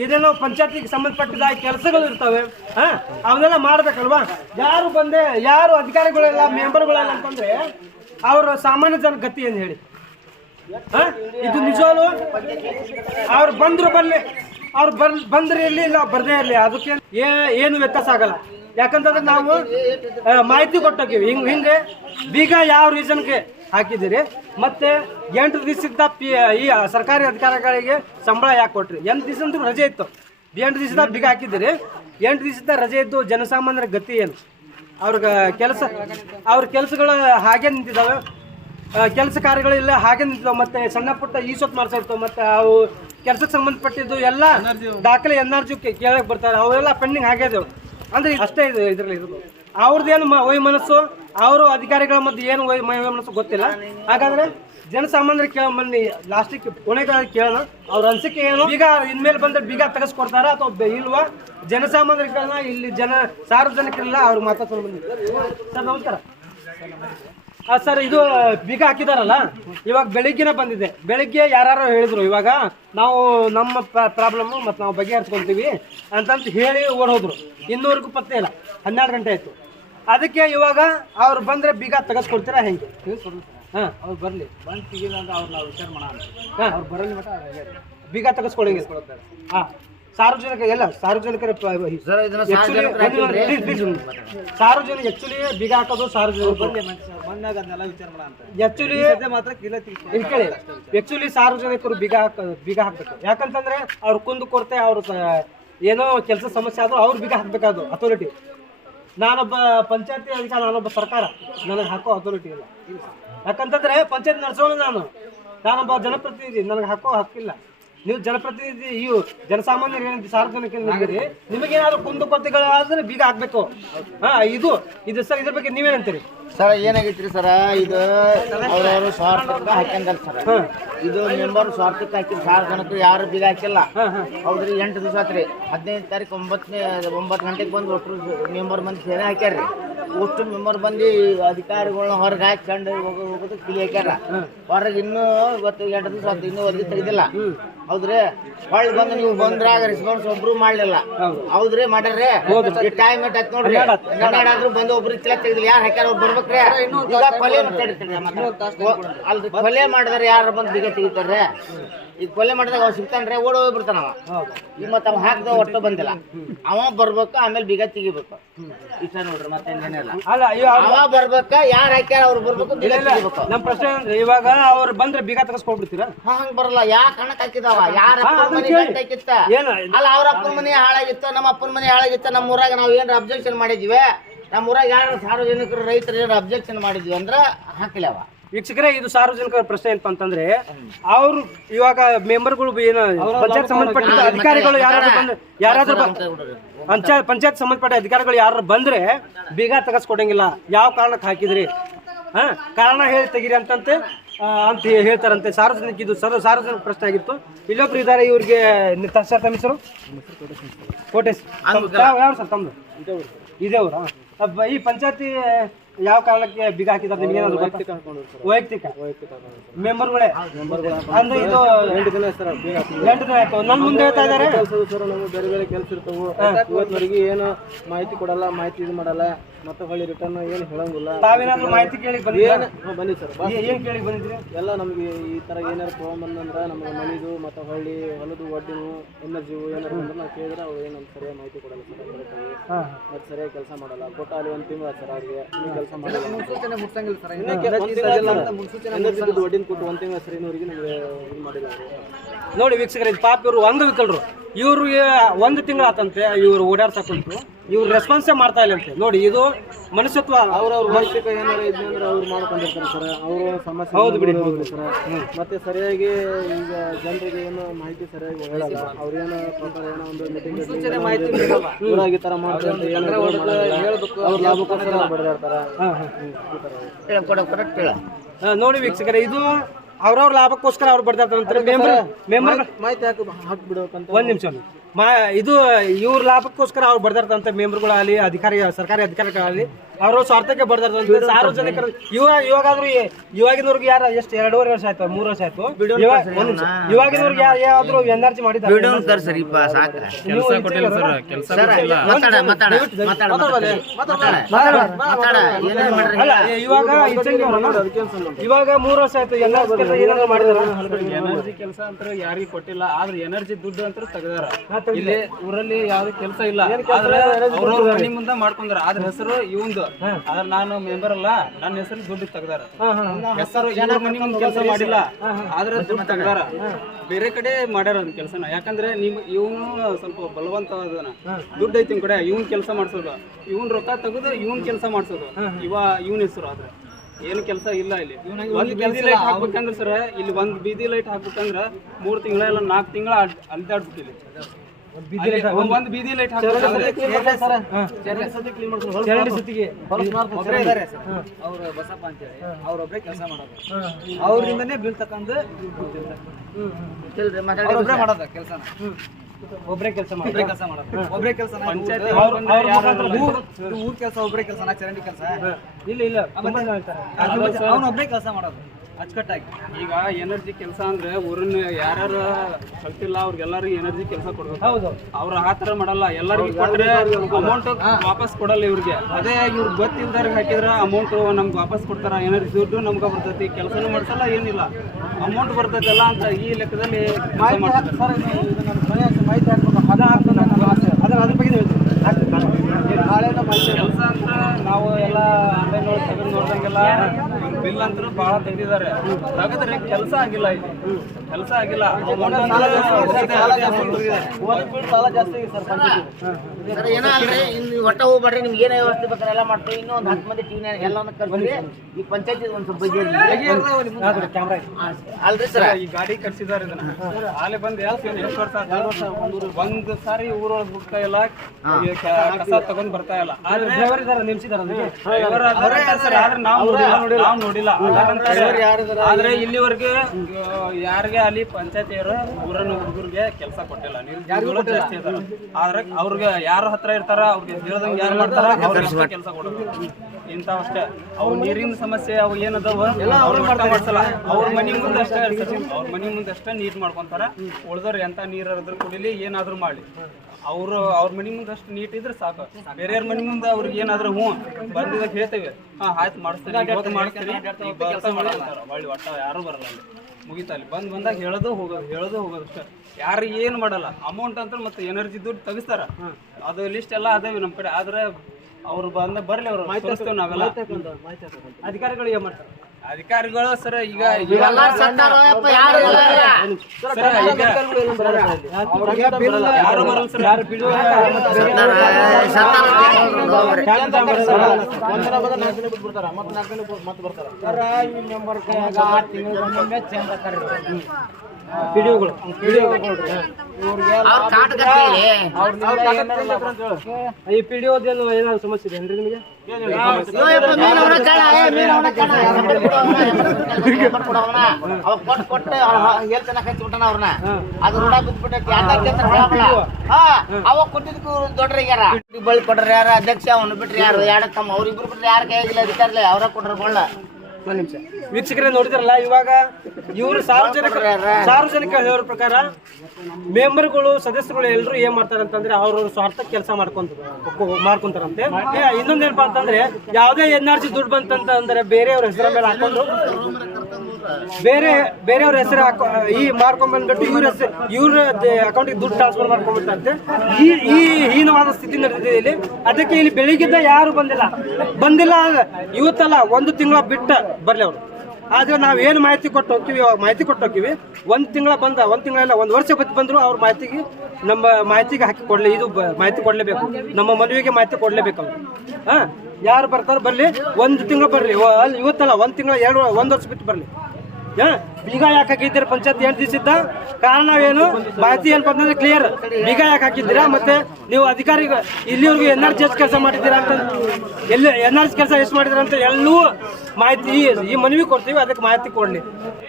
ಏನೇನೋ ಪಂಚಾಯತಿಗೆ ಸಂಬಂಧಪಟ್ಟಿದ ಕೆಲಸಗಳು ಇರ್ತವೆ, ಹಾಂ? ಅವನ್ನೆಲ್ಲ ಮಾಡ್ಬೇಕಲ್ವಾ? ಯಾರು ಬಂದೆ, ಯಾರು ಅಧಿಕಾರಿಗಳೆಲ್ಲ ಮೆಂಬರ್ಗಳೆಲ್ಲ ಅಂತಂದ್ರೆ ಅವ್ರ ಸಾಮಾನ್ಯ ಜನ ಗತಿ ಏನು ಹೇಳಿ? ಹಾಂ? ಇದು ನಿಜವಾಗ್ಲು? ಅವ್ರು ಬಂದ್ರು ಬರಲಿ, ಅವ್ರು ಬರ್, ಬಂದ್ರೆ ಇರ್ಲಿ, ಇಲ್ಲ ಬರ್ದೇ ಇರ್ಲಿ, ಅದಕ್ಕೆ ಏನು ವ್ಯತ್ಯಾಸ ಆಗಲ್ಲ. ಯಾಕಂತಂದ್ರೆ ನಾವು ಮಾಹಿತಿ ಕೊಟ್ಟೋಗಿವಿ ಹಿಂಗ್ ಹಿಂಗೆ ಬೀಗ ಯಾವ ರೀಸನ್ಗೆ ಹಾಕಿದ್ದೀರಿ? ಮತ್ತೆ ಎಂಟು ದಿವಸದ ಪಿ ಈ ಸರ್ಕಾರಿ ಅಧಿಕಾರಿಗಳಿಗೆ ಸಂಬಳ ಯಾಕೆ ಕೊಟ್ರಿ? ಎಂಟು ದಿವಸ ಅಂತೂ ರಜೆ ಇತ್ತು. ಎಂಟು ದಿವಸದ ಬೀಗ ಹಾಕಿದ್ದೀರಿ. ಎಂಟು ದಿವಸದ ರಜೆ ಇದ್ದು ಜನಸಾಮಾನ್ಯರ ಗತಿ ಏನು? ಅವ್ರಿಗೆ ಕೆಲಸ ಅವ್ರ ಕೆಲಸಗಳು ಹಾಗೆ ನಿಂತಿದ್ದಾವೆ. ಕೆಲಸ ಕಾರ್ಯಗಳಿಲ್ಲ ಹಾಗೆ ನಿಂತಿದ್ದಾವೆ. ಮತ್ತೆ ಸಣ್ಣ ಪುಟ್ಟ ಈ ಸೊತ್ತು ಮಾಡ್ಸಿರ್ತಾವೆ ಮತ್ತೆ ಅವು ಕೆಲಸಕ್ಕೆ ಸಂಬಂಧಪಟ್ಟಿದ್ದು ಎಲ್ಲ ದಾಖಲೆ ಎನ್ ಆರ್ ಜಿ ಕೇಳಕ್ ಬರ್ತಾರೆ. ಅವೆಲ್ಲ ಪೆಂಡಿಂಗ್ ಹಾಗೆ ಇದಾವೆ. ಅಂದ್ರೆ ಅಷ್ಟೇ ಇದೆ ಇದರಲ್ಲಿ ಇರೋದು. ಅವ್ರದ್ದೇನು ಮ ವೈ ಮನಸ್ಸು ಅವರು ಅಧಿಕಾರಿಗಳ ಮಧ್ಯೆ ಏನು ವೈ ಮನಸ್ಸು ಗೊತ್ತಿಲ್ಲ. ಹಾಗಾದ್ರೆ ಜನಸಾಮಾನ್ಯರು ಕೇಳ ಬನ್ನಿ ಲಾಸ್ಟಿಗೆ ಕೊನೆಗಾಗಿ ಕೇಳೋಣ. ಅವ್ರ ಅನ್ಸಿಕೆ ಏನು? ಬೀಗ ಇನ್ಮೇಲೆ ಬಂದ್ರೆ ಬೀಗ ತೆಗೆಸ್ಕೊಡ್ತಾರ ಅಥವಾ ಬೆ- ಜನಸಾಮಾನ್ಯರು ಕೇಳೋಣ ಇಲ್ಲಿ ಜನ ಸಾರ್ವಜನಿಕರಿಲ್ಲ ಅವ್ರು ಮಾತಾಡ್ಕೊಂಡು ಬಂದಿದ್ದಾರೆ. ಸರ್, ನಮಸ್ಕಾರ. ಸರ್ ಇದು ಬೀಗ ಹಾಕಿದಾರಲ್ಲ? ಇವಾಗ ಬೆಳಿಗ್ಗೆನೇ ಬಂದಿದೆ. ಬೆಳಿಗ್ಗೆ ಯಾರು ಹೇಳಿದ್ರು ಇವಾಗ ನಾವು ನಮ್ಮ ಪ್ರಾಬ್ಲಮ್ ಮತ್ತು ನಾವು ಬಗೆಹರಿಸ್ಕೊಳ್ತೀವಿ ಅಂತಂತ ಹೇಳಿ ಓಡೋದ್ರು. ಇನ್ನೂವರೆಗೂ ಪತ್ತೆ ಇಲ್ಲ. ಹನ್ನೆರಡು ಗಂಟೆ ಆಯ್ತು. ಅದಕ್ಕೆ ಇವಾಗ ಅವ್ರು ಬಂದ್ರೆ ಬೀಗ ತೆಗೆಸ್ಕೊಡ್ತೀರಾ ಹೆಂಗೆ? ಹಾಂ. ಅವ್ರು ಬರಲಿ. ಬಂದು ತೆಗಿಲ್ಲ ಅಂತ ಅವ್ರು ನಾವು ವಿಚಾರ ಮಾಡೋಣ ಹಾಂ. ಅವ್ರು ಬರಲಿ ಮಟ್ಟ ಬೀಗ ತೆಗೆಸ್ಕೊಳಂಗೆ ಹಾಂ. ಸಾರ್ವಜನಿಕ ಎಲ್ಲ ಸಾರ್ವಜನಿಕರ. ಸಾರ್ವಜನಿಕ ಆಕ್ಚುಲಿ ಬೀಗ ಹಾಕೋದು ಸಾರ್ವಜನಿಕ. ಆಕ್ಚುಲಿ ಕೇಳಿ ಆಕ್ಚುಲಿ ಸಾರ್ವಜನಿಕರು ಬೀಗ ಹಾಕ ಬೀಗ ಹಾಕ್ಬೇಕು. ಯಾಕಂತಂದ್ರೆ ಅವ್ರ ಕುಂದು ಕೊರತೆ ಅವ್ರ ಏನೋ ಕೆಲಸ ಸಮಸ್ಯೆ ಆದ್ರೂ ಅವ್ರು ಬೀಗ ಹಾಕ್ಬೇಕಾದ್ರು ಅಥಾರಿಟಿ ನಾನೊಬ್ಬ ಪಂಚಾಯತಿ ಅಧಿಕಾರಿ ನಾನೊಬ್ಬ ಸರ್ಕಾರ ನನಗೆ ಹಾಕೋ ಅಥಾರಿಟಿ ಇಲ್ಲ. ಯಾಕಂತಂದ್ರೆ ಪಂಚಾಯತ್ ನಡೆಸೋನು ನಾನು. ನಾನೊಬ್ಬ ಜನಪ್ರತಿನಿಧಿ ನನಗೆ ಹಾಕೋ ಹಕ್ಕಿಲ್ಲ. ನೀವು ಜನಪ್ರತಿನಿಧಿ, ಇವು ಜನಸಾಮಾನ್ಯರು ಏನು ಸಾರ್ವಜನಿಕ ನಿಮಗೇನಾದ್ರು ಕುಂದು ಕೊರತೆಗಳಾದ್ರೆ ಬೀಗ ಹಾಕ್ಬೇಕು. ಹಾ, ಇದು ಇದು ಸರ್, ಇದ್ರ ಬಗ್ಗೆ ನೀವೇನಂತೀರಿ? ಸರ್ ಏನಾಗೈತ್ರಿ ಸರ? ಇದು ಅವ್ರವ್ರು ಸ್ವಾರ್ಥಕ್ಕ ಹಾಕ್ಯಂದಲ್ ಸರ್. ಇದು ಮೆಂಬರ್ ಸ್ವಾರ್ಥಕ್ಕೆ ಹಾಕಿದ್ ಜನಕ್ಕೂ ಯಾರು ಬೀಗ ಹಾಕಿಲ್ಲ. ಹೌದ್ರಿ ಎಂಟು ದಿವಸ ಆತ್ರಿ. ಹದಿನೈದು ತಾರೀಕು ಒಂಬತ್ತನೇ ಒಂಬತ್ತು ಗಂಟೆಗೆ ಬಂದು ಒಟ್ಟು ಮೆಂಬರ್ ಮಂದಿ ಸೇನೆ ಹಾಕ್ಯಾರ್ರಿ. ಒಟ್ಟು ಮೆಂಬರ್ ಬಂದು ಅಧಿಕಾರಿಗಳನ್ನ ಹೊರಗೆ ಹಾಕಿ ಕಂಡು ಹೋಗೋ ಹೋಗೋದು ಕಿಲಿ ಹಾಕ್ಯಾರ. ಹೊರಗೆ ಇನ್ನೂ ಇವತ್ತು ಎಂಟು ದಿವಸ ಆಯ್ತು ಇನ್ನೂ ಒದಗಿ ತೆಗೆದಿಲ್ಲ. ಹೌದ್ರಿ ಹೊಳ್ಳಿ ಬಂದು ನೀವು ಬಂದ್ರಾಗ ರೆಸ್ಪಾನ್ಸ್ ಒಬ್ರು ಮಾಡ್ಲಿಲ್ಲ. ಹೌದ್ರಿ ಮಾಡ್ಯಾರ್ರಿ. ಈ ಟೈಮ್ ಇಟ್ಟು ಆಯ್ತು ನೋಡ್ರಿ. ಆದ್ರೂ ಬಂದು ಒಬ್ರು ಇತ್ತಿಲ್ಲ ತೆಗ್ದಿಲ್ಲ. ಯಾರು ಹಾಕ್ಯಾರ ಅವ್ರು ಈಗ ಕೊಲೆ ತಡೀತೀರಿ ಅಲ್ರಿ ಕೊಲೆ ಮಾಡಿದ್ರೆ ಯಾರು ಬಂದು ಬಿಗ ತೆಗಿತಾರ್ರಿ ಈಗ ಕೊಲೆ ಮಾಡಿದಾಗ ಅವ್ ಸಿಗ್ತಾನ್ರಿ ಓಡ್ ಹೋಗ್ಬಿಡ್ತಾನ ಅವ. ಈಗ ಮತ್ತೆ ಅವ್ ಹಾಕ್ದ ಒಟ್ಟು ಬಂದಿಲ್ಲ. ಅವ ಬರ್ಬೇಕು ಆಮೇಲೆ ಬಿಗ ತೆಗಿಬೇಕು. ಇಷ್ಟ ನೋಡ್ರಿ ಮತ್ತೆ ಏನಿಲ್ಲ ಅಲ್ಲ ಅವ ಬರ್ಬೇಕ ಯಾರು ಹಾಕ್ಯಾರ ಅವ್ರು ಬರ್ಬೇಕು ಬಿಗ ತೆಗಿಬೇಕು. ನಮ್ಮ ಪ್ರಶ್ನೆ ಅಂದ್ರೆ ಇವಾಗ ಅವ್ರು ಬಂದ್ರೆ ಬಿಗ ತಗಸ್ಕೊಂಡ್ಬಿಡ್ತೀರ ಹಂಗ ಹಂಗ್ ಬರಲ್ಲ. ಯಾ ಕಣಕ್ ಹಾಕಿದವ? ಯಾರ ಅಲ್ಲ ಅವ್ರ ಅಪ್ಪನ ಮನೆ ಹಾಳಾಗಿತ್ತು ನಮ್ಮ ಅಪ್ಪನ ಮನೆ ಹಾಳಾಗಿತ್ತು ನಮ್ಮ ಊರಾಗ ನಾವು ಏನ್ರ ಅಬ್ಜೆಕ್ಷನ್ ಮಾಡಿದ್ವಿ? ನಮ್ಮ ಊರಾಗ ಯಾರು ಸಾರ್ವಜನಿಕರು ರೈತರು ಏನಾರು ಅಬ್ಜೆಕ್ಷನ್ ಮಾಡಿದ್ವಿ ಅಂದ್ರೆ ಹಾಕಿಲ್ಲವ ವೀಕ್ಷಕರೇ ಇದು ಸಾರ್ವಜನಿಕರ ಪ್ರಶ್ನೆ ಏನಪ್ಪ ಅಂತಂದ್ರೆ ಅವ್ರು ಇವಾಗ ಮೆಂಬರ್ಗಳು ಏನು ಪಂಚಾಯತ್ ಸಂಬಂಧಪಟ್ಟ ಅಧಿಕಾರಿಗಳು ಯಾರಾದ್ರೂ ಬಂದ್ರೆ ಯಾರಾದ್ರೂ ಪಂಚಾಯತ್ ಪಂಚಾಯತ್ ಸಂಬಂಧಪಟ್ಟ ಅಧಿಕಾರಿಗಳು ಯಾರು ಬಂದ್ರೆ ಬೀಗ ತಗಸ್ಕೊಡಂಗಿಲ್ಲ. ಯಾವ ಕಾರಣಕ್ಕೆ ಹಾಕಿದ್ರಿ? ಹಾ? ಕಾರಣ ಹೇಳಿ ತೆಗಿರಿ ಅಂತಂತೆ ಆ, ಅಂತ ಹೇಳ್ತಾರಂತೆ. ಸಾರ್ವಜನಿಕ ಇದು ಸರ್ವ ಸಾರ್ವಜನಿಕ ಪ್ರಶ್ನೆ ಆಗಿತ್ತು. ಇಲ್ಲೊಬ್ರು ಇದ್ದಾರೆ ಇವ್ರಿಗೆ ನಿ- ತ- ಸರ್ ತಮ್ಮ ಹೆಸರು? ಕೋಟೇಶ್ ಯಾರು ಸರ್ ತಮ್ಮದು ಇದೇ ಊರು ಈ ಪಂಚಾಯತಿ ಯಾವ ಕಾರಣಕ್ಕೆ ಬಿಗ ಹಾಕಿದ್ದಾರೆ ನಿಮಗೆ ಏನಾದ್ರು ಗೊತ್ತಾ? ವೈಯಕ್ತಿಕ ಮೆಂಬರ್ಗಳೇ? ಅಂದ್ರೆ ಇದು ಎಂಟು ದಿನ ಸರ್ ಬೇಗ ಎಂಟು ದಿನ ಆಯ್ತು. ನನ್ನ ಮುಂದೆ ಹೇಳ್ತಾ ಇದ್ದಾರೆ? ಸರ್ ನಮ್ಗೆ ಬೇರೆ ಬೇರೆ ಕೆಲಸ ಇರ್ತವು. ಇವತ್ತಿನವರೆಗೆ ಏನು ಮಾಹಿತಿ ಕೊಡಲ್ಲ ಮಾಹಿತಿ ಇದು ಮಾಡಲ್ಲ. ಮತ್ತೆ ಹೊಳ್ಳಿ ರಿಟರ್ನ್ ಏನು ಹೇಳಂಗಿಲ್ಲ. ತಾವೇನಾದ್ರು ಮಾಹಿತಿ ಕೇಳಿ ಬಂದಿದ್ದೀರಾ? ಬನ್ನಿ ಸರ್ ಬಾ. ಏನ್ ಕೇಳಿ ಬಂದಿದ್ರಿ? ಎಲ್ಲ ನಮಗೆ ಈ ಥರ ಏನಾರು ಬಂದಂದ್ರೆ ನಮಗೆ ಮನೆದು ಮತ್ತೆ ಹೊಳ್ಳಿ ಹೊಲದು ಒಡ್ಡಿನು ಎನರ್ಜಿವು ಏನಾರು ಬಂದ್ರೆ ನಾವು ಕೇಳಿದ್ರೆ ಅವ್ರು ಏನು ನಮ್ಗೆ ಸರಿಯಾಗಿ ಮಾಹಿತಿ ಕೊಡಲ್ಲ ಸರ್ ಮತ್ತೆ ಸರಿಯಾಗಿ ಕೆಲಸ ಮಾಡಲ್ಲ. ಕೊಟ್ಟ ಅಲ್ಲಿ ಒಂದು ತಿಂಗಳ ಸರ್ ಅವ್ರಿಗೆ. ಕೆಲಸ ಮುನ್ಸೂಚನೆ ಮುಟ್ಸಂಗಿಲ್ಲ ಸರ್ ಕೊಟ್ಟು ಒಂದು ತಿಂಗಳು ನಮಗೆ ಇದು ಮಾಡಿಲ್ಲ ನೋಡಿ ವೀಕ್ಷಕರ ಇದು ಪಾಪ ಇವರು ಅಂಗವಿಕಲರು ಇವ್ರಿಗೆ ಒಂದು ತಿಂಗಳು ಆತಂತೆ ಇವ್ರು ಓಡಾಡ್ಸಕ್ಕಂತು. ಇವ್ರು ರೆಸ್ಪಾನ್ಸೇ ಮಾಡ್ತಾ ಇಲ್ಲ ಅಂತೆ. ನೋಡಿ ಇದು ಮನುಷ್ಯತ್ವ ಅವ್ರವ್ರ ಅವ್ರ ವೈಯಕ್ತಿಕ ಏನಾರು ಇದ್ನಂದ್ರೆ ಅವ್ರು ಮಾಡ್ಕೊಂಡಿರ್ತಾರೆ ಸರ್. ಅವರು ಸಮಸ್ಯೆ ಹೌದು ಬಿಡಿ, ಹೌದು ಸರ್. ಮತ್ತೆ ಸರಿಯಾಗಿ ಈಗ ಜನರಿಗೆ ಏನು ಮಾಹಿತಿ ಸರಿಯಾಗಿ ಹೇಳಲ್ಲ. ಅವ್ರೇನು ಪ್ರಕಾರ ಏನೋ ಒಂದು ಮೀಟಿಂಗ್ ಮಾಹಿತಿ ಈ ಥರ ಮಾಡ್ತಾರೆ ಅಂತ ಏನಾದ್ರು ಹೇಳ್ಬೇಕು ಅವ್ರ ಲಾಭಕ್ಕೋಸ್ಕರ ಬಡ್ದಾಡ್ತಾರೆ. ಹೇಳ ಕೊಡ ಕರೆಕ್ಟ್ ಹೇಳ ನೋಡಿ ವೀಕ್ಷಕರೇ ಇದು ಅವ್ರವ್ರ ಲಾಭಕ್ಕೋಸ್ಕರ ಅವ್ರು ಬರ್ತಾರೆ ಮೆಂಬರ್ ಮೆಂಬರ್ ಮಾಹಿತಿ ಹಾಕಿ ಹಾಕ್ಬಿಡ್ಬೇಕಂತ ಒಂದ್ ನಿಮಿಷ ಮಾ ಇದು ಇವ್ರ ಲಾಭಕ್ಕೋಸ್ಕರ ಅವ್ರು ಬರ್ದಾರ್ತಂತ ಮೆಂಬರ್ಗಳಾಗಲಿ ಅಧಿಕಾರಿ ಸರ್ಕಾರಿ ಅಧಿಕಾರಿಗಳಾಗಲಿ ಅವರು ಸ್ವಾರ್ಥಕ್ಕೆ ಬರ್ದಾರ ಸಾರ್ವಜನಿಕರು ಇವಾಗ ಇವಾಗಾದ್ರೂ ಈ- ಇವಾಗಿನವ್ರಿಗೆ ಯಾರ ಎಷ್ಟು ಎರಡೂವರೆ ವರ್ಷ ಆಯ್ತು ಮೂರು ವರ್ಷ ಆಯ್ತು? ಇವಾಗ ಒಂದ್ ನಿಮಿಷ. ಇವಾಗಿನವ್ರಿಗೆ ಎನರ್ಜಿ ಯಾವ್ದಾದ್ರು ಎನ್ಆರ್ಜಿ ಮಾಡಿದ್ದಾರೆ? ಸರ್ ಇಪ್ಪ ಸಾಕ. ನೀವು ಇದ್ದೀರಲ್ಲ? ಸರ್ ಮಾತಾಡ ಮಾತಾಡ ಮಾತಾಡ ಮಾತಾಡ. ಮಾತಾಡ ಏನೇನ್ ಮಾಡ್ರಿ? ಅಲ್ಲ ಇವಾಗ ಇಚ್ಚಂಗಿ ಅವರಲ್ಲ? ಇವಾಗ ಮೂರು ವರ್ಷ ಆಯ್ತು ಎನ್ಆರ್ಜಿ ಏನಾದ್ರು ಮಾಡಿದಾರ? ಎನರ್ಜಿ ಕೆಲಸ ಅಂತ ಯಾರಿಗೂ ಕೊಟ್ಟಿಲ್ಲ ಆದ್ರೆ ಎನರ್ಜಿ ದುಡ್ಡು ಅಂತ ತೆಗ್ದಾರ. ಇಲ್ಲಿ ಊರಲ್ಲಿ ಯಾವ್ದು ಕೆಲಸ ಇಲ್ಲ ಆದ್ರೆ ಅವ್ರವ್ರ ಮನೆ ಮುಂದೆ ಮಾಡ್ಕೊಂಡಾರ. ಅದ್ರ ಹೆಸರು ಇವಂದು. ಆದ್ರೆ ನಾನು ಮೆಂಬರ್ ಅಲ್ಲ ನನ್ನ ಹೆಸರು ದುಡ್ಡು ತೆಗ್ದಾರ. ಹೆಸರು ಕೆಲಸ ಮಾಡಿಲ್ಲ ಆದ್ರೆ ದುಡ್ಡು ತೆಗ್ದಾರ. ಬೇರೆ ಕಡೆ ಮಾಡ್ಯಾರ ಅದ್ ಕೆಲಸನ. ಯಾಕಂದ್ರೆ ನಿಮ್ ಇವನು ಸ್ವಲ್ಪ ಬಲವಂತ ಅದನ ದುಡ್ಡು ಐತಿ ಕಡೆ ಇವನ್ ಕೆಲಸ ಮಾಡ್ಸೋದು. ಇವನ್ ರೊಕ್ಕ ತೆಗೆದು ಇವನ್ ಕೆಲಸ ಮಾಡ್ಸೋದು. ಇವ ಇವನ್ ಹೆಸರು ಆದ್ರೆ. ಏನು ಕೆಲಸ ಇಲ್ಲ ಇಲ್ಲಿ. ಒಂದು ಬೀದಿ ಲೈಟ್ ಹಾಕ್ಬೇಕಂದ್ರೆ ಸರ್ ಇಲ್ಲಿ ಒಂದ್ ಬೀದಿ ಲೈಟ್ ಹಾಕ್ಬೇಕಂದ್ರೆ ಮೂರ್ ತಿಂಗಳ ಇಲ್ಲ ನಾಲ್ಕು ತಿಂಗಳ ಅಲ್ದಾಡ್ಬಿಟ್ಟಿಲ್ಲ ಒಂದ್ ಬೀದಿ ಲೈಟ್ ಹಾಕ್ಬೇಕಂದ್ರೆ ಚರಂಡಿ ಸುತ್ತಿಗೆ ಅವ್ರು ಬಸಪ್ಪ ಅಂತೇಳಿ. ಅವ್ರೊಬ್ರೇ ಕೆಲಸ ಮಾಡೋದು ಅವ್ರಿಂದನೇ ಬಿಲ್ ತಕೊಂಡ್ ಮಾಡೋದು ಒಬ್ರೇ ಕೆಲಸ ಒಬ್ರೇ ಕೆಲಸ ಮಾಡೋದು. ಒಬ್ರೇ ಕೆಲಸ ಪಂಚಾಯತಿ ಊರ್ ಕೆಲಸ ಒಬ್ರೇ ಕೆಲಸ ಚರಂಡಿ ಕೆಲಸ? ಇಲ್ಲ ಇಲ್ಲ. ತುಂಬಾ ಜನ ಹೇಳ್ತಾರೆ. ಅವನೊಬ್ರೇ ಕೆಲಸ ಮಾಡೋದು. ಅಚ್ಚುಕಟ್ಟಾಗಿ. ಈಗ ಎನರ್ಜಿ ಕೆಲಸ ಅಂದ್ರೆ ಊರನ್ನ ಯಾರ್ಯಾರು ಕಲ್ತಿಲ್ಲ ಅವ್ರಿಗೆಲ್ಲರಿಗೂ ಎನರ್ಜಿ ಕೆಲಸ ಕೊಡ್ಬೇಕು. ಹೌದು ಅವ್ರು ಆ ಥರ ಮಾಡಲ್ಲ ಎಲ್ಲರಿಗೂ ಕೊಟ್ಟರೆ ಅಮೌಂಟ್ ವಾಪಸ್ ಕೊಡಲ್ಲ ಇವ್ರಿಗೆ. ಅದೇ ಇವ್ರು ಗೊತ್ತಿಲ್ದಾರ ಹಾಕಿದ್ರೆ ಅಮೌಂಟ್ ನಮ್ಗೆ ವಾಪಸ್ ಕೊಡ್ತಾರ ಎನರ್ಜಿ ದುಡ್ಡು ನಮ್ಗೆ ಬರ್ತೈತಿ ಕೆಲಸನೂ ಮಾಡ್ಸಲ್ಲ ಏನಿಲ್ಲ. ಅಮೌಂಟ್ ಬರ್ತೈತಲ್ಲ ಅಂತ ಈ ಲೆಕ್ಕದಲ್ಲಿ. ಅದ್ರ ಅದ್ರ ಬಗ್ಗೆ ಹೇಳ್ತೀನಿ ಕೆಲಸ ಅಂತ ನಾವು ಎಲ್ಲ ಆನ್ಲೈನ್ ಒಳಗೆ ತೆಗೆದು ನೋಡ್ದಂಗೆಲ್ಲ ಬಿಲ್ ಅಂತ ಬಹಳ ತೆಗೆದಿದ್ದಾರೆ. ತೆಗೆದ್ರೆ ಕೆಲಸ ಆಗಿಲ್ಲ ಇಲ್ಲಿ. ಕೆಲಸ ಆಗಿಲ್ಲ. ಸಾಲ ಜಾಸ್ತಿ ಸರ್ ಏನೋ ಅಲ್ರಿ ಇನ್ನು ಒಟ್ಟ ಹೋಗ್ಬೇಡ್ರಿ ನಿಮ್ಗೆ ಏನೇ ವ್ಯವಸ್ಥೆ ಬೇಕಾದ್ರೆ ಎಲ್ಲ ಮಾಡ್ತೀವಿ. ಇನ್ನೂ ಒಂದು ಹತ್ತು ಮಂದಿ ಟಿವಿ ಎಲ್ಲವನ್ನು ಕರ್ಸ್ರಿ. ಈ ಪಂಚಾಯತಿ ಒಂದು ಸ್ವಲ್ಪ ಅಲ್ರಿ ಸರ್. ಈ ಗಾಡಿ ಕಟ್ಸಿದಾರೆ ಆಲೆ ಬಂದು ಎಷ್ಟು ವರ್ಷ? ಒಂದು ಸಾರಿ ಊರೊಳಗೆ ಹೋಗ್ತಾ ಇಲ್ಲ. ಕಸ ತಗೊಂಡ್ ಬರ್ತಾ ಇಲ್ಲ. ಆದ್ರೆ ನಿಲ್ಸಿದಾರೆ ಸರ್, ಆದ್ರೆ ನಾವು ನೋಡಿಲ್ಲ. ಆದ್ರೆ ಇಲ್ಲಿವರೆಗೆ ಯಾರಿಗೆ ಅಲ್ಲಿ ಪಂಚಾಯತಿಯವರು ಊರನ್ನ ಹುಡುಗರಿಗೆ ಕೆಲಸ ಕೊಟ್ಟಿಲ್ಲ. ನಿರುದ್ಯೋಗಿಗಳು ಜಾಸ್ತಿ ಇದಾರೆ ಆದ್ರೆ ಅವ್ರಿಗೆ ಯಾರ ಹತ್ರ ಇರ್ತಾರ ಅವ್ರಿಗೆ ಹೇಳ್ದಂಗೆ ಯಾರು ಮಾಡ್ತಾರ ಅವ್ರಿಗೆ ಕೆಲಸ ಕೊಡೋದು. ಇಂಥವ್ ಅಷ್ಟೇ ಅವು ನೀರಿನ ಸಮಸ್ಯೆ ಅವು ಏನದಾವ? ಅವ್ರು ಮಾಡ್ಸಲ್ಲ. ಅವ್ರ ಮನೆ ಮುಂದೆ ಅಷ್ಟೇ. ಅವ್ರ ಮನೆ ಮುಂದೆ ಅಷ್ಟೇ ನೀರ್ ಮಾಡ್ಕೊಂತಾರ. ಉಳ್ದವ್ರು ಎಂತ ನೀರ್ ಹರಿದ್ರು ಕುಡಿಲಿ ಏನಾದ್ರು ಮಾಡಿ ಅವರು ಅವ್ರ ಮನೆ ಮುಂದೆ ಅಷ್ಟು ನೀಟ್ ಇದ್ರೆ ಸಾಕು. ಬೇರೆಯವ್ರ ಮನೆ ಮುಂದೆ ಅವ್ರಿಗೆ ಏನಾದ್ರು ಹ್ಞೂ ಬಂದಿದಾಗ ಹೇಳ್ತೇವೆ. ಹಾ ಆಯ್ತು ಮಾಡಿಸ್ತೀನಿ. ಇವತ್ತು ಮಾಡಿಸ್ತೀನಿ. ಒಳ್ಳೆ ಒಟ್ಟ ಯಾರು ಬರಲ್ಲ ಮುಗಿತಾ ಅಲ್ಲಿ ಬಂದ್ ಬಂದಾಗ ಹೇಳೋದು ಹೋಗೋದು ಹೇಳೋದು ಹೋಗೋದು ಅಷ್ಟೇ. ಯಾರು ಏನು ಮಾಡಲ್ಲ. ಅಮೌಂಟ್ ಅಂತ ಮತ್ತೆ ಎನರ್ಜಿ ದುಡ್ಡು ತೆಗಿಸ್ತಾರ. ಅದು ಲಿಸ್ಟ್ ಎಲ್ಲ ಅದಾವೆ ನಮ್ಮ ಕಡೆ. ಆದ್ರೆ ಅವ್ರು ಬಂದ ಬರ್ಲಿ ಅವ್ರು. ಮಾಹಿತಿ ನಾವೆಲ್ಲ. ಅಧಿಕಾರಿಗಳು ಏನು ಮಾಡ್ತಾರೆ? ಅಧಿಕಾರಿಗಳು ಸರ್ ಈಗ ಇವೆಲ್ಲ ಸತ್ತಾರೋ ಯಾರು ಯಾರು ಯಾರು ಅವ್ರ ಕಾಟ ಗತಿ ಈ ಪಿಡಿಒದೇನು ಏನಾದ್ರು ಸಮಸ್ಯೆ ಇದೆ ಏನ್ರಿ ನಿಮಗೆ? ದೊಡ್ಡರಿಗ್ಯಾರ ಬಳ್ಳಿ ಯಾರ? ಅಧ್ಯಕ್ಷ ಅವನು ಬಿಟ್ರಿ ಯಾರು? ಯಾಡ ತಮ್ಮ ಅವ್ರಿಬ್ರು ಬಿಟ್ರೆ ಯಾರ ಕೈಯಾಗಿಲ್ಲ? ಅಧಿಕಾರಲ್ಲ ಅವ್ರ ಕೊಟ್ರ ಕೊಳ್ಳ. ವೀಕ್ಷಕರೇ ನೋಡಿದ್ರಲ್ಲ, ಇವಾಗ ಇವರು ಸಾರ್ವಜನಿಕ ಸಾರ್ವಜನಿಕ ಹೇಳೋ ಪ್ರಕಾರ ಮೆಂಬರ್ಗಳು, ಸದಸ್ಯರುಗಳು ಎಲ್ಲರೂ ಏನ್ ಮಾಡ್ತಾರೆ ಅಂತಂದ್ರೆ ಅವ್ರವ್ರ ಸ್ವಾರ್ಥ ಕೆಲಸ ಮಾಡ್ಕೊಂತ ಮಾಡ್ಕೊಂತಾರಂತೆ. ಇನ್ನೊಂದ್ ಇನ್ನೊಂದೇನಪ್ಪ ಅಂತಂದ್ರೆ, ಯಾವುದೇ ಎನ್ ಆರ್ ಸಿ ದುಡ್ಡು ಬಂತಂತಂದ್ರೆ ಬೇರೆಯವ್ರ ಹೆಸರ ಮೇಲೆ ಹಾಕೊಂಡು ಬೇರೆ, ಬೇರೆಯವ್ರ ಹೆಸರು ಈ ಮಾಡ್ಕೊಂಡ್ಬಂದ್ಬಿಟ್ಟು ಇವ್ರ ಹೆಸರು, ಇವ್ರ ಅಕೌಂಟಿಗೆ ದುಡ್ಡು ಟ್ರಾನ್ಸ್ಫರ್ ಮಾಡ್ಕೊಂಡ್ಬಿಟ್ಟಂತೆ. ಈ ಈ ಹೀನವಾದ ಸ್ಥಿತಿ ನಡೆದಿದೆ ಇಲ್ಲಿ. ಅದಕ್ಕೆ ಇಲ್ಲಿ ಬೆಳಿಗ್ಗೆದ್ದ ಯಾರು ಬಂದಿಲ್ಲ. ಬಂದಿಲ್ಲ ಇವತ್ತಲ್ಲ ಒಂದು ತಿಂಗಳ ಬಿಟ್ಟ ಬರಲಿ ಅವರು. ಆದ್ರೆ ನಾವು ಏನು ಮಾಹಿತಿ ಕೊಟ್ಟು ಹೋಗ್ತೀವಿ ಮಾಹಿತಿ ಕೊಟ್ಟು ಹೋಗ್ತೀವಿ. ಒಂದು ತಿಂಗಳ ಬಂದ, ಒಂದು ತಿಂಗಳ ಒಂದು ವರ್ಷ ಬತ್ತಿ ಬಂದ್ರು ಅವ್ರ ಮಾಹಿತಿಗೆ ನಮ್ಮ ಮಾಹಿತಿಗೆ ಹಾಕಿ ಕೊಡಲಿ, ಇದು ಮಾಹಿತಿ ಕೊಡ್ಲೇಬೇಕು. ನಮ್ಮ ಮನವಿಗೆ ಮಾಹಿತಿ ಕೊಡ್ಲೇಬೇಕು ಅವರು. ಹಾ? ಯಾರು ಬರ್ತಾರೆ ಬರ್ಲಿ, ಒಂದು ತಿಂಗಳು ಬರ್ಲಿ. ಇವತ್ತಲ್ಲ, ಒಂದು ತಿಂಗಳ, ಎರಡು, ಒಂದು ವರ್ಷ ಬಿಟ್ಟು ಬರಲಿ. ಹಾ? ಬೀಗ ಯಾಕೆ ಹಾಕಿದ್ದೀರಾ? ಪಂಚಾಯತ್ ಎಂಟು ದಿವಸ ಇದ್ದ ಏನು? ಮಾಹಿತಿ ಏನಪ್ಪ ಅಂತಂದ್ರೆ ಕ್ಲಿಯರ್ ಬೀಗ ಯಾಕೆ ಹಾಕಿದ್ದೀರಾ? ಮತ್ತೆ ನೀವು ಅಧಿಕಾರಿ ಇಲ್ಲಿವರೆಗೂ ಎನ್ ಆರ್ ಜಿ ಎಷ್ಟು ಕೆಲಸ ಮಾಡಿದ್ದೀರಾ ಅಂತ ಎಲ್ಲಿ ಎನ್ ಆರ್ ಜಿ ಕೆಲಸ ಎಷ್ಟು ಮಾಡಿದ್ದೀರಾ ಅಂತ ಎಲ್ಲೂ ಮಾಹಿತಿ ಈ- ಮನವಿ ಕೊಡ್ತೀವಿ ಅದಕ್ಕೆ ಮಾಹಿತಿ ಕೊಡ್ಲಿ.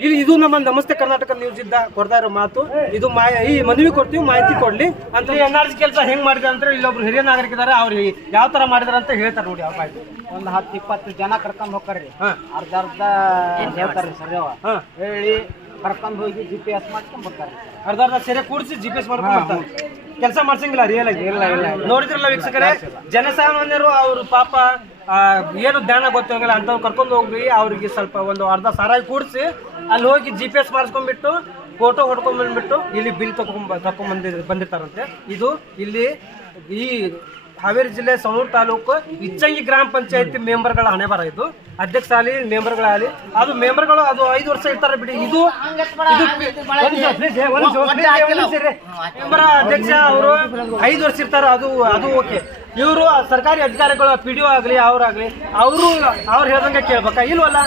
ಇಲ್ಲಿ ಇದು ನಮ್ಮ ನಮಸ್ತೆ ಕರ್ನಾಟಕ ನ್ಯೂಸ್ ಇದ್ದ ಕೊಡ್ತಾ ಇರೋ ಮಾತು. ಇದು ಈ ಮನವಿ ಕೊಡ್ತೀವಿ ಮಾಹಿತಿ ಕೊಡ್ಲಿ. ಅಂತ ಎನ್ ಆರ್ ಜಿ ಕೆಲಸ ಹೆಂಗ್ ಮಾಡಿದೆ ಅಂದ್ರೆ ಇಲ್ಲೊಬ್ರು ಹಿರಿಯ ನಾಗರಿಕರಿದ್ದಾರೆ ಅವ್ರು ಯಾವ ತರ ಮಾಡಿದಾರೆ ಅಂತ ಹೇಳ್ತಾರೆ ನೋಡಿ ಅವ್ರ ಮಾಹಿತಿ. ಒಂದ್ ಹತ್ತು ಇಪ್ಪತ್ತು ಜನ ಕರ್ಕೊಂಡ್ ಹೋಗ್ತಾರ್ರಿ. ಅರ್ಧ ಅರ್ಧ ಹೇಳ್ತಾರ್ರಿ ಸರಿ ಹೇಳಿ ಕರ್ಕೊಂಡ್ ಹೋಗಿ ಜಿ ಪಿ ಎಸ್ ಮಾಡ್ಕೊಂಡ್ ಬರ್ತಾರೆ ಅರ್ಧ ಅರ್ಧ ಸೆರೆ ಕೂಡಿಸಿ ಜಿ ಪಿ ಎಸ್ ಮಾಡ್ಕೊಂಡು ಕೆಲಸ ಮಾಡ್ಸಂಗಿಲ್ಲ ರಿಯಲ್ ಆಗಿ. ನೋಡಿದ್ರಲ್ಲ ವೀಕ್ಷಕರೇ ಜನಸಾಮಾನ್ಯರು ಅವರು ಪಾಪ ಏನು ಧ್ಯಾನ ಗೊತ್ತಾಗಲ್ಲ ಅಂತವ್ರು ಕರ್ಕೊಂಡು ಹೋಗಿ ಅವ್ರಿಗೆ ಸ್ವಲ್ಪ ಒಂದು ಅರ್ಧ ಸಾರಾಯಿ ಕೂಡಿಸಿ ಅಲ್ಲಿ ಹೋಗಿ ಜಿ ಪಿ ಎಸ್ ಮಾಡಿಸ್ಕೊಂಡ್ಬಿಟ್ಟು ಫೋಟೋ ಹೊಡ್ಕೊಂಡ್ಬಂದ್ಬಿಟ್ಟು ಇಲ್ಲಿ ಬಿಲ್ ತಗೊಂಡ್ ತಕೊಂಡ್ ಬಂದಿರ್ ಬಂದಿರ್ತಾರಂತೆ. ಇದು ಇಲ್ಲಿ ಈ ಹಾವೇರಿ ಜಿಲ್ಲೆ ಸವಣೂರು ತಾಲೂಕು ಇಚ್ಚಂಗಿ ಗ್ರಾಮ ಪಂಚಾಯತಿ ಮೆಂಬರ್ಗಳ ಹಣೆ ಬರ ಇದು. ಅಧ್ಯಕ್ಷ ಆಗಲಿ ಮೆಂಬರ್ಗಳಾಗಲಿ. ಅದು ಮೆಂಬರ್ಗಳು ಅದು ಐದು ವರ್ಷ ಇರ್ತಾರೆ ಬಿಡಿ. ಇದು. ಮೆಂಬರ್ ಅಧ್ಯಕ್ಷ ಅವರು ಐದು ವರ್ಷ ಇರ್ತಾರೆ, ಅದು ಅದು ಓಕೆ ಇವರು ಸರ್ಕಾರಿ ಅಧಿಕಾರಿಗಳು ಪಿ ಡಿ ಒ ಆಗಲಿ, ಅವರಾಗಲಿ, ಅವರು ಅವ್ರು ಹೇಳ್ದಂಗೆ ಕೇಳ್ಬೇಕಾ? ಇಲ್ವಲ್ಲ?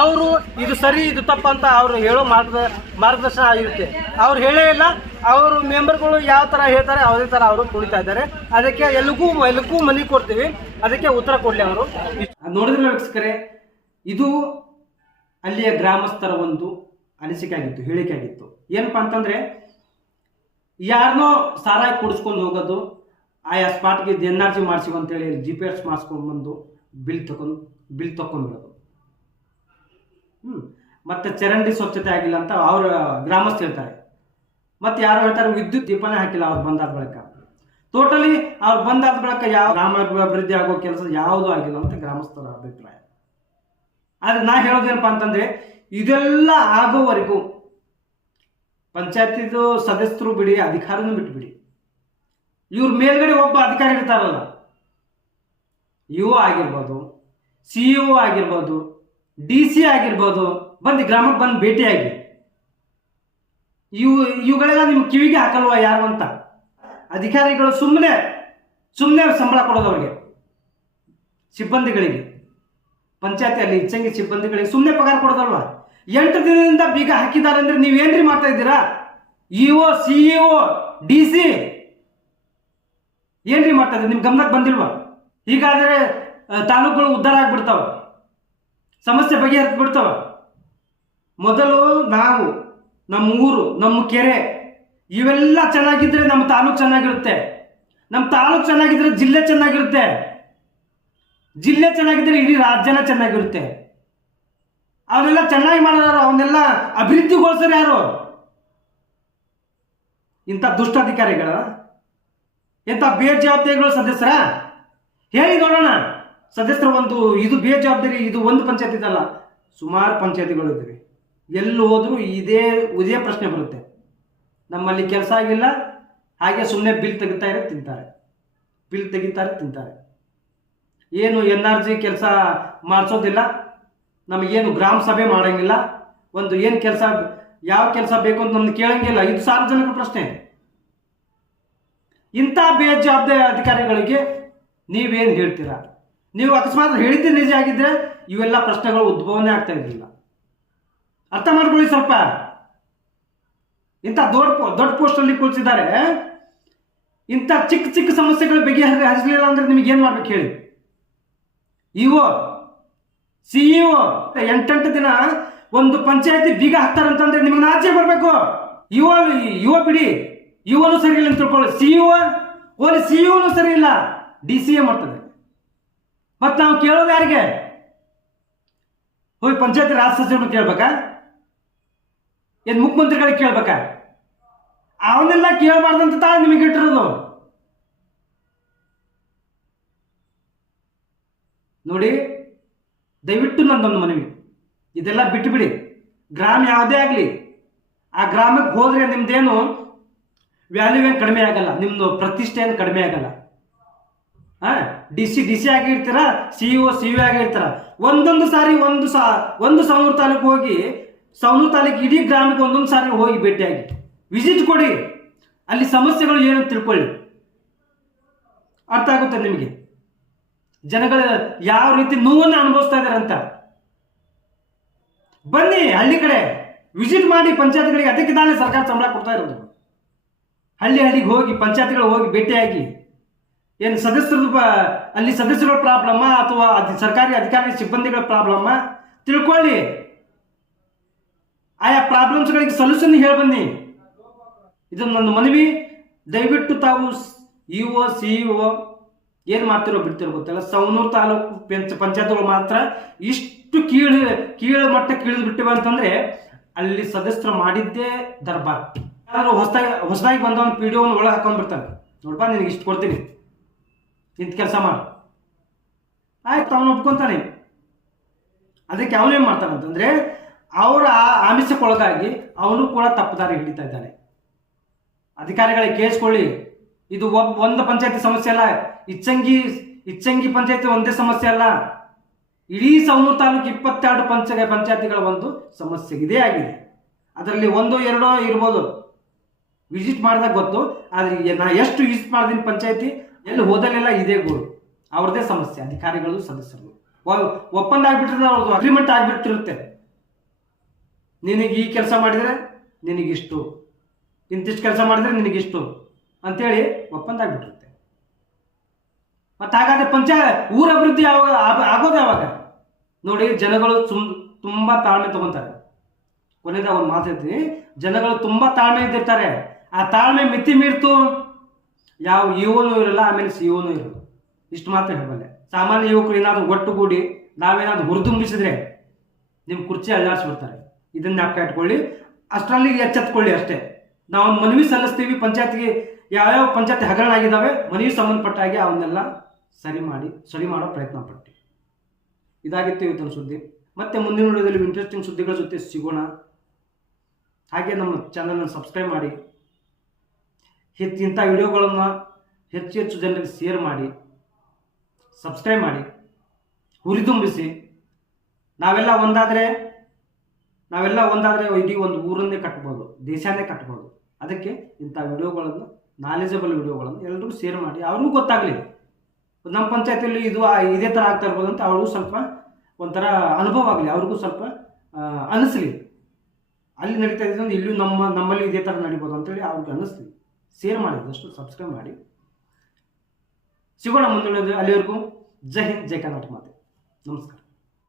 ಅವರು ಇದು ಸರಿ, ಇದು ತಪ್ಪ ಅಂತ ಅವರು ಹೇಳೋ ಮಾರ್ಗ, ಮಾರ್ಗದರ್ಶನ ಆಗಿರುತ್ತೆ. ಅವ್ರು ಹೇಳೇ ಇಲ್ಲ. ಅವರು ಮೆಂಬರ್ಗಳು ಯಾವ ಥರ ಹೇಳ್ತಾರೆ ಅದೇ ಥರ ಅವರು ಕುಳಿತಾ ಇದ್ದಾರೆ. ಅದಕ್ಕೆ ಎಲ್ಲಿಗೂ ಎಲ್ಲಿಗೂ ಮನೆ ಕೊಡ್ತೀವಿ. ಅದಕ್ಕೆ ಉತ್ತರ ಕೊಡಲಿ ಅವರು. ನೋಡಿದ್ರೆ ವೀಕ್ಷಕರೇ, ಇದು ಅಲ್ಲಿಯ ಗ್ರಾಮಸ್ಥರ ಒಂದು ಅನಿಸಿಕೆ ಆಗಿತ್ತು, ಹೇಳಿಕೆ ಆಗಿತ್ತು. ಏನಪ್ಪ ಅಂತಂದ್ರೆ ಯಾರನ್ನೋ ಸಾರಾಯಿ ಕುಡಿಸ್ಕೊಂಡು ಹೋಗೋದು ಆಯಾ ಸ್ಪಾಟ್ಗೆ ಎನ್ ಆರ್ ಜಿ ಅಂತ ಅಂತೇಳಿ ಜಿ ಪಿ ಎಸ್ ಮಾಡಿಸ್ಕೊಂಡು ಬಂದು ಬಿಲ್ ತಗೊಂಡು ಬಿಲ್ ತಗೊಂಡ್ಬಿಡೋದು ಹ್ಞೂ ಮತ್ತೆ ಚರಂಡಿ ಸ್ವಚ್ಛತೆ ಆಗಿಲ್ಲ ಅಂತ ಅವ್ರ ಗ್ರಾಮಸ್ಥ ಹೇಳ್ತಾರೆ. ಮತ್ತೆ ಯಾರು ಹೇಳ್ತಾರೆ, ವಿದ್ಯುತ್ ದೀಪನೇ ಹಾಕಿಲ್ಲ ಅವ್ರು ಬಂದಾದ ಬಳಿಕ. ಟೋಟಲಿ ಅವ್ರು ಬಂದಾದ ಬಳಿಕ ಯಾವ ಗ್ರಾಮ ಅಭಿವೃದ್ಧಿ ಆಗೋ ಕೆಲಸ ಯಾವುದೂ ಆಗಿಲ್ಲ ಅಂತ ಗ್ರಾಮಸ್ಥರ ಅಭಿಪ್ರಾಯ. ಆದರೆ ನಾ ಹೇಳೋದೇನಪ್ಪ ಅಂತಂದ್ರೆ, ಇದೆಲ್ಲ ಆಗೋವರೆಗೂ ಪಂಚಾಯತಿದು ಸದಸ್ಯರು ಬಿಡಿ, ಅಧಿಕಾರನೂ ಬಿಟ್ಬಿಡಿ. ಇವ್ರ ಮೇಲ್ಗಡೆ ಒಬ್ಬ ಅಧಿಕಾರಿ ಇರ್ತಾರಲ್ಲ. ಯು ಆಗಿರ್ಬೋದು, ಸಿ ಇ ಆಗಿರ್ಬೋದು, ಡಿ ಸಿ ಆಗಿರ್ಬೋದು, ಬಂದು ಗ್ರಾಮಕ್ಕೆ ಬಂದು ಭೇಟಿಯಾಗಿ ಇವು, ಇವುಗಳೆಲ್ಲ ನಿಮ್ಮ ಕಿವಿಗೆ ಹಾಕಲ್ವಾ ಯಾರು ಅಂತ? ಅಧಿಕಾರಿಗಳು ಸುಮ್ಮನೆ ಸುಮ್ಮನೆ ಸಂಬಳ ಕೊಡೋದು ಅವ್ರಿಗೆ ಸಿಬ್ಬಂದಿಗಳಿಗೆ. ಪಂಚಾಯತಿಯಲ್ಲಿ ಇಚ್ಚಂಗಿ ಸಿಬ್ಬಂದಿಗಳಿಗೆ ಸುಮ್ಮನೆ ಪಗಾರ ಕೊಡೋದಲ್ವ? ಎಂಟು ದಿನದಿಂದ ಬೀಗ ಹಾಕಿದ್ದಾರೆ ಅಂದ್ರೆ ನೀವೇನ್ರಿ ಮಾಡ್ತಾ ಇದ್ದೀರಾ? ಇಒ ಸಿಇಒ ಡಿ ಸಿ ಏನ್ರಿ ಮಾಡ್ತಾ ಇದ್ದೀರಿ? ಗಮನಕ್ಕೆ ಬಂದಿಲ್ವಾ? ಹೀಗಾದರೆ ತಾಲೂಕುಗಳು ಉದ್ಧಾರ ಆಗ್ಬಿಡ್ತಾವ. ಸಮಸ್ಯೆ ಬಗೆಹರಿದು ಬಿಡ್ತಾವ ಮೊದಲು ನಾವು, ನಮ್ಮ ಊರು, ನಮ್ಮ ಕೆರೆ, ಇವೆಲ್ಲ ಚೆನ್ನಾಗಿದ್ರೆ ನಮ್ಮ ತಾಲೂಕು ಚೆನ್ನಾಗಿರುತ್ತೆ. ನಮ್ಮ ತಾಲೂಕು ಚೆನ್ನಾಗಿದ್ರೆ ಜಿಲ್ಲೆ ಚೆನ್ನಾಗಿರುತ್ತೆ. ಜಿಲ್ಲೆ ಚೆನ್ನಾಗಿದ್ರೆ ಇಡೀ ರಾಜ್ಯನ ಚೆನ್ನಾಗಿರುತ್ತೆ. ಅವನ್ನೆಲ್ಲ ಚೆನ್ನಾಗಿ ಮಾಡೋರು, ಅವನ್ನೆಲ್ಲ ಅಭಿವೃದ್ಧಿಗೊಳಿಸೋರು ಯಾರು? ಇಂಥ ದುಷ್ಟಾಧಿಕಾರಿಗಳ? ಇಂಥ ಬೇಜವಾಬ್ದಾರಿಗಳು ಸದಸ್ಯರ ಹೇಳಿ ನೋಡೋಣ. ಸದಸ್ಯರ ಒಂದು, ಇದು ಬೇಜವಾಬ್ದಾರಿ ಇದು ಒಂದು ಪಂಚಾಯತ್ ಇದಲ್ಲ. ಸುಮಾರು ಪಂಚಾಯತಿಗಳು ಇದ್ದಾವೆ. ಎಲ್ಲಿ ಹೋದರೂ ಇದೇ ಇದೇ ಪ್ರಶ್ನೆ ಬರುತ್ತೆ. ನಮ್ಮಲ್ಲಿ ಕೆಲಸ ಆಗಿಲ್ಲ. ಹಾಗೆ ಸುಮ್ಮನೆ ಬಿಲ್ ತೆಗಿತಾ ಇರೋ ತಿಂತಾರೆ. ಬಿಲ್ ತೆಗಿತಾರೆ ತಿಂತಾರೆ. ಏನು ಎನ್ ಆರ್ ಜಿ ಕೆಲಸ ಮಾಡಿಸೋದಿಲ್ಲ. ನಮಗೇನು ಗ್ರಾಮ ಸಭೆ ಮಾಡೋಂಗಿಲ್ಲ. ಒಂದು ಏನು ಕೆಲಸ, ಯಾವ ಕೆಲಸ ಬೇಕು ಅಂತ ನಮ್ಗೆ ಕೇಳೋಂಗಿಲ್ಲ. ಇದು ಸಾರ್ವಜನಿಕ ಪ್ರಶ್ನೆ. ಇಂಥ ಬೇಜವಾಬ್ದಾರಿ ಅಧಿಕಾರಿಗಳಿಗೆ ನೀವೇನು ಹೇಳ್ತೀರಾ? ನೀವು ಅಕಸ್ಮಾತ್ ಹೇಳಿದ್ದೆ ನಿಜ ಆಗಿದ್ರೆ ಇವೆಲ್ಲ ಪ್ರಶ್ನೆಗಳು ಉದ್ಭವನೇ ಆಗ್ತಾ ಇರಲಿಲ್ಲ. ಅರ್ಥ ಮಾಡ್ಕೊಳ್ಳಿ ಸ್ವಲ್ಪ. ಇಂಥ ದೊಡ್ಡ ದೊಡ್ಡ ಪೋಸ್ಟಲ್ಲಿ ಕುಳಿಸಿದ್ದಾರೆ ಇಂಥ ಚಿಕ್ಕ ಚಿಕ್ಕ ಸಮಸ್ಯೆಗಳು ಬಗೆಹರಿಸಲಿಲ್ಲ ಅಂದ್ರೆ ನಿಮಗೆ ಏನು ಮಾಡ್ಬೇಕು ಹೇಳಿ? ಇಒ ಸಿಇಒ ಎಂಟೆಂಟು ದಿನ ಒಂದು ಪಂಚಾಯತಿ ಬೀಗ ಹಾಕ್ತಾರಂತಂದ್ರೆ ನಿಮ್ಗೆ ನಾಚೆ ಬರಬೇಕು. ಯುವ ಯುವ ಬಿಡಿ. ಯುವನು ಸರಿ ಇಲ್ಲ ಅಂತ ತಿಳ್ಕೊಳ್ಳಿ. ಸಿಇಒ ಓಲಿ ಸಿಇಒನು ಸರಿ ಇಲ್ಲ ಡಿ ಸಿ ಎ ಮಾಡ್ತದೆ. ಮತ್ತೆ ನಾವು ಕೇಳೋದು ಯಾರಿಗೆ? ಹೋಗಿ ಪಂಚಾಯತ್ ರಾಜ್ ಸಚಿವರು ಕೇಳ್ಬೇಕಾ? ಏನ್ ಮುಖ್ಯಮಂತ್ರಿಗಳಿಗೆ ಕೇಳ್ಬೇಕಾ? ಅವನ್ನೆಲ್ಲ ಕೇಳಬಾರ್ದಂತ ತಾ ನಿಮಗೆ ಇಟ್ಟಿರೋದು. ನೋಡಿ, ದಯವಿಟ್ಟು ನಂದೊಂದು ಮನವಿ. ಇದೆಲ್ಲ ಬಿಟ್ಟುಬಿಡಿ ಗ್ರಾಮ ಯಾವುದೇ ಆಗಲಿ, ಆ ಗ್ರಾಮಕ್ಕೆ ಹೋದ್ರೆ ನಿಮ್ದೇನು ವ್ಯಾಲ್ಯೂ ಏನು ಕಡಿಮೆ ಆಗಲ್ಲ ನಿಮ್ಮದು ಪ್ರತಿಷ್ಠೆ ಏನು ಕಡಿಮೆ ಆಗಲ್ಲ. ಹಾಂ D C D C ಆಗಿರ್ತೀರ C E O C U ಆಗಿರ್ತೀರ. ಒಂದೊಂದು ಸಾರಿ ಒಂದು ಸಾ, ಒಂದು ಸವಣೂರು ತಾಲೂಕು ಹೋಗಿ, ಸವಣೂರು ತಾಲೂಕು ಇಡೀ ಗ್ರಾಮಕ್ಕೆ ಒಂದೊಂದು ಸಾರಿ ಹೋಗಿ ಭೇಟಿಯಾಗಿ. ವಿಸಿಟ್ ಕೊಡಿ. ಅಲ್ಲಿ ಸಮಸ್ಯೆಗಳು ಏನು ತಿಳ್ಕೊಳ್ಳಿ. ಅರ್ಥ ಆಗುತ್ತೆ ನಿಮಗೆ? ಜನಗಳ ಯಾವ ರೀತಿ ನೋವನ್ನು ಅನುಭವಿಸ್ತಾ ಇದ್ದಾರೆ ಅಂತ. ಬನ್ನಿ ಹಳ್ಳಿ ಕಡೆ. ವಿಸಿಟ್ ಮಾಡಿ ಪಂಚಾಯತ್ಗಳಿಗೆ, ಅದಕ್ಕೆ ತಾನೇ ಸರ್ಕಾರ ಸಂಬಳ ಕೊಡ್ತಾ ಇರೋದು. ಹಳ್ಳಿ ಹಳ್ಳಿಗೆ ಹೋಗಿ ಪಂಚಾಯತ್ಗಳಿಗೆ ಹೋಗಿ ಭೇಟಿಯಾಗಿ ಏನು ಸದಸ್ಯರು ಅಲ್ಲಿ ಸದಸ್ಯರ ಪ್ರಾಬ್ಲಮ್ಮ ಅಥವಾ ಅದು ಸರ್ಕಾರಿ ಅಧಿಕಾರಿ ಸಿಬ್ಬಂದಿಗಳ ಪ್ರಾಬ್ಲಮ್ಮ ತಿಳ್ಕೊಳ್ಳಿ. ಆಯಾ ಪ್ರಾಬ್ಲಮ್ಸ್ಗಳಿಗೆ ಸೊಲ್ಯೂಷನ್ ಹೇಳಿ ಬನ್ನಿ. ಇದನ್ನು ನನ್ನ ಮನವಿ. ದಯವಿಟ್ಟು ತಾವು ಇ ಒ, ಸಿ ಒ ಏನು ಮಾಡ್ತಿರೋ ಬಿಡ್ತಿರೋ ಗೊತ್ತಲ್ಲ. ಸವನೂರು ತಾಲೂಕು ಪಂಚ, ಪಂಚಾಯತ್ಗಳು ಮಾತ್ರ ಇಷ್ಟು ಕೀಳು ಕೀಳು ಮಟ್ಟ ಇಳಿದು ಬಿಟ್ಟಿವೆ ಅಂತಂದ್ರೆ ಅಲ್ಲಿ ಸದಸ್ಯರು ಮಾಡಿದ್ದೇ ದರ್ಬಾರ್. ಯಾರು ಹೊಸದಾಗಿ ಹೊಸದಾಗಿ ಒಂದು ಪಿ ಡಿ ಒಳಗೆ ಹಾಕೊಂಡ್ಬಿಡ್ತಾನೆ ನೋಡ್ಬಾ ನಿನಗೆ ಇಷ್ಟು ಕೊಡ್ತೀನಿ. ಇಂಥ ಕೆಲಸ ಮಾಡು. ಆಯ್ತು, ಅವನು ಒಪ್ಕೊಂತಾನೆ. ಅದಕ್ಕೆ ಅವನೇನು ಮಾಡ್ತಾನಂತಂದ್ರೆ ಅವರ ಆಮಿಷಕ್ಕೊಳಗಾಗಿ ಅವನು ಕೂಡ ತಪ್ಪುದಾರಿ ಹಿಡಿತಾ ಇದ್ದಾನೆ. ಅಧಿಕಾರಿಗಳಿಗೆ ಕೇಳಿಸ್ಕೊಳ್ಳಿ. ಇದು ಒಬ್ಬ ಒಂದು ಪಂಚಾಯತಿ ಸಮಸ್ಯೆ ಅಲ್ಲ. ಇಚ್ಚಂಗಿ ಇಚ್ಚಂಗಿ ಪಂಚಾಯತಿ ಒಂದೇ ಸಮಸ್ಯೆ ಅಲ್ಲ. ಇಡೀ ಸವಣೂರು ತಾಲೂಕು ಇಪ್ಪತ್ತೆರಡು ಪಂಚ, ಪಂಚಾಯತಿಗಳ ಒಂದು ಸಮಸ್ಯೆ ಇದೇ ಆಗಿದೆ. ಅದರಲ್ಲಿ ಒಂದೋ, ಎರಡೋ ಇರ್ಬೋದು. ವಿಸಿಟ್ ಮಾಡಿದಾಗ ಗೊತ್ತು, ಆದರೆ ನಾ ಎಷ್ಟು ವಿಸಿಟ್ ಮಾಡಿದೀನಿ ಪಂಚಾಯತಿ, ಎಲ್ಲಿ ಹೋದಲ್ಲೆಲ್ಲ ಇದೇ ಗುರು ಅವ್ರದ್ದೇ ಸಮಸ್ಯೆ, ಅಧಿಕಾರಿಗಳು, ಸದಸ್ಯರು. ಒಪ್ಪಂದ ಆಗ್ಬಿಟ್ಟಿದ್ರೆ ಅವ್ರದ್ದು ಅಗ್ರಿಮೆಂಟ್ ಆಗ್ಬಿಟ್ಟಿರುತ್ತೆ. ನಿನಗೆ ಈ ಕೆಲಸ ಮಾಡಿದರೆ ನಿನಗಿಷ್ಟು ಇಂತಿಷ್ಟು ಕೆಲಸ ಮಾಡಿದರೆ ನಿನಗಿಷ್ಟು ಅಂತೇಳಿ ಒಪ್ಪಂದ ಆಗ್ಬಿಟ್ಟಿರುತ್ತೆ. ಮತ್ತೆ ಹಾಗಾದ್ರೆ ಪಂಚಾಯತ್ ಊರ ಅಭಿವೃದ್ಧಿ ಯಾವಾಗ ಆಗ- ಆಗೋದು ಯಾವಾಗ? ನೋಡಿ, ಜನಗಳು ಸುಮ್, ತುಂಬ ತಾಳ್ಮೆ ತಗೊಂತಾರೆ. ಕೊನೆದಾಗ ಒಂದು ಮಾತು ಜನಗಳು ತುಂಬ ತಾಳ್ಮೆ ಇದ್ದಿರ್ತಾರೆ. ಆ ತಾಳ್ಮೆ ಮಿತಿ ಮೀರ್ತು, ಯಾವ ಇವನು ಇರಲ್ಲ, ಆಮೇಲೆ ಸಿ ಇವನು ಇರಲ್ಲ. ಇಷ್ಟು ಮಾತ್ರ ಹೇಳಬಲ್ಲೆ. ಸಾಮಾನ್ಯ ಯುವಕರು ಏನಾದರೂ ಒಟ್ಟುಗೂಡಿ ನಾವೇನಾದ್ರು ಹುರಿದುಂಬಿಸಿದ್ರೆ ನಿಮ್ಮ ಕುರ್ಚಿ ಅಲ್ಲಾಡಿಸ್ಬಿಡ್ತಾರೆ ಇದನ್ನ ಜ್ಞಾಪಕ ಇಟ್ಕೊಳ್ಳಿ. ಅಷ್ಟರಲ್ಲಿ ಎಚ್ಚೆತ್ಕೊಳ್ಳಿ ಅಷ್ಟೇ. ನಾವು ಮನವಿ ಸಲ್ಲಿಸ್ತೀವಿ, ಪಂಚಾಯತ್ಗೆ ಯಾವ್ಯಾವ ಪಂಚಾಯತ್ ಹಗರಣ ಆಗಿದ್ದಾವೆ ಮನವಿ ಸಂಬಂಧಪಟ್ಟ ಹಾಗೆ ಅವನ್ನೆಲ್ಲ ಸರಿ ಮಾಡಿ, ಸರಿ ಮಾಡೋ ಪ್ರಯತ್ನ ಪಟ್ಟು. ಇದಾಗಿತ್ತು ಇವತ್ತಿನ ಸುದ್ದಿ. ಮತ್ತೆ ಮುಂದಿನ ವಿಡಿಯೋದಲ್ಲಿ ಇಂಟ್ರೆಸ್ಟಿಂಗ್ ಸುದ್ದಿಗಳ ಜೊತೆ ಸಿಗೋಣ. ಹಾಗೆ ನಮ್ಮ ಚಾನಲ್ನ ಸಬ್ಸ್ಕ್ರೈಬ್ ಮಾಡಿ. ಹೆಚ್ಚು ಇಂಥ ವಿಡಿಯೋಗಳನ್ನು ಹೆಚ್ಚು ಹೆಚ್ಚು ಜನರಿಗೆ ಶೇರ್ ಮಾಡಿ ಸಬ್ಸ್ಕ್ರೈಬ್ ಮಾಡಿ, ಹುರಿದುಂಬಿಸಿ. ನಾವೆಲ್ಲ ಒಂದಾದರೆ ನಾವೆಲ್ಲ ಒಂದಾದರೆ ಇಡೀ ಒಂದು ಊರನ್ನೇ ಕಟ್ಬೋದು, ದೇಶನೇ ಕಟ್ಬೋದು. ಅದಕ್ಕೆ ಇಂಥ ವಿಡಿಯೋಗಳನ್ನು ನಾಲೆಜಬಲ್ ವಿಡಿಯೋಗಳನ್ನು ಎಲ್ಲರೂ ಶೇರ್ ಮಾಡಿ. ಅವ್ರಿಗೂ ಗೊತ್ತಾಗಲಿ. ನಮ್ಮ ಪಂಚಾಯತಿಯಲ್ಲಿ ಇದು ಇದೇ ಥರ ಆಗ್ತಾ ಇರ್ಬೋದು ಅಂತ ಅವ್ರಿಗೂ ಸ್ವಲ್ಪ ಒಂಥರ ಅನುಭವ ಆಗಲಿ. ಅವ್ರಿಗೂ ಸ್ವಲ್ಪ ಅನಿಸ್ಲಿ. ಅಲ್ಲಿ ನಡೀತಾ ಇದೆ ಅಂದ್ರೆ ಇಲ್ಲೂ ನಮ್ಮ, ನಮ್ಮಲ್ಲಿ ಇದೇ ಥರ ನಡಿಬೋದು ಅಂತೇಳಿ ಅವ್ರಿಗೆ ಅನ್ನಿಸ್ಲಿ ಶೇರ್ ಮಾಡಿದಷ್ಟು ಸಬ್ಸ್ಕ್ರೈಬ್ ಮಾಡಿ. ಸಿಗೋಣ ಮುಂದಿನ ಅಲ್ಲಿವರೆಗೂ ಜೈ ಹಿಂದ್ ಜೈ ಕರ್ನಾಟಕ ಮಾತೆ. ನಮಸ್ಕಾರ.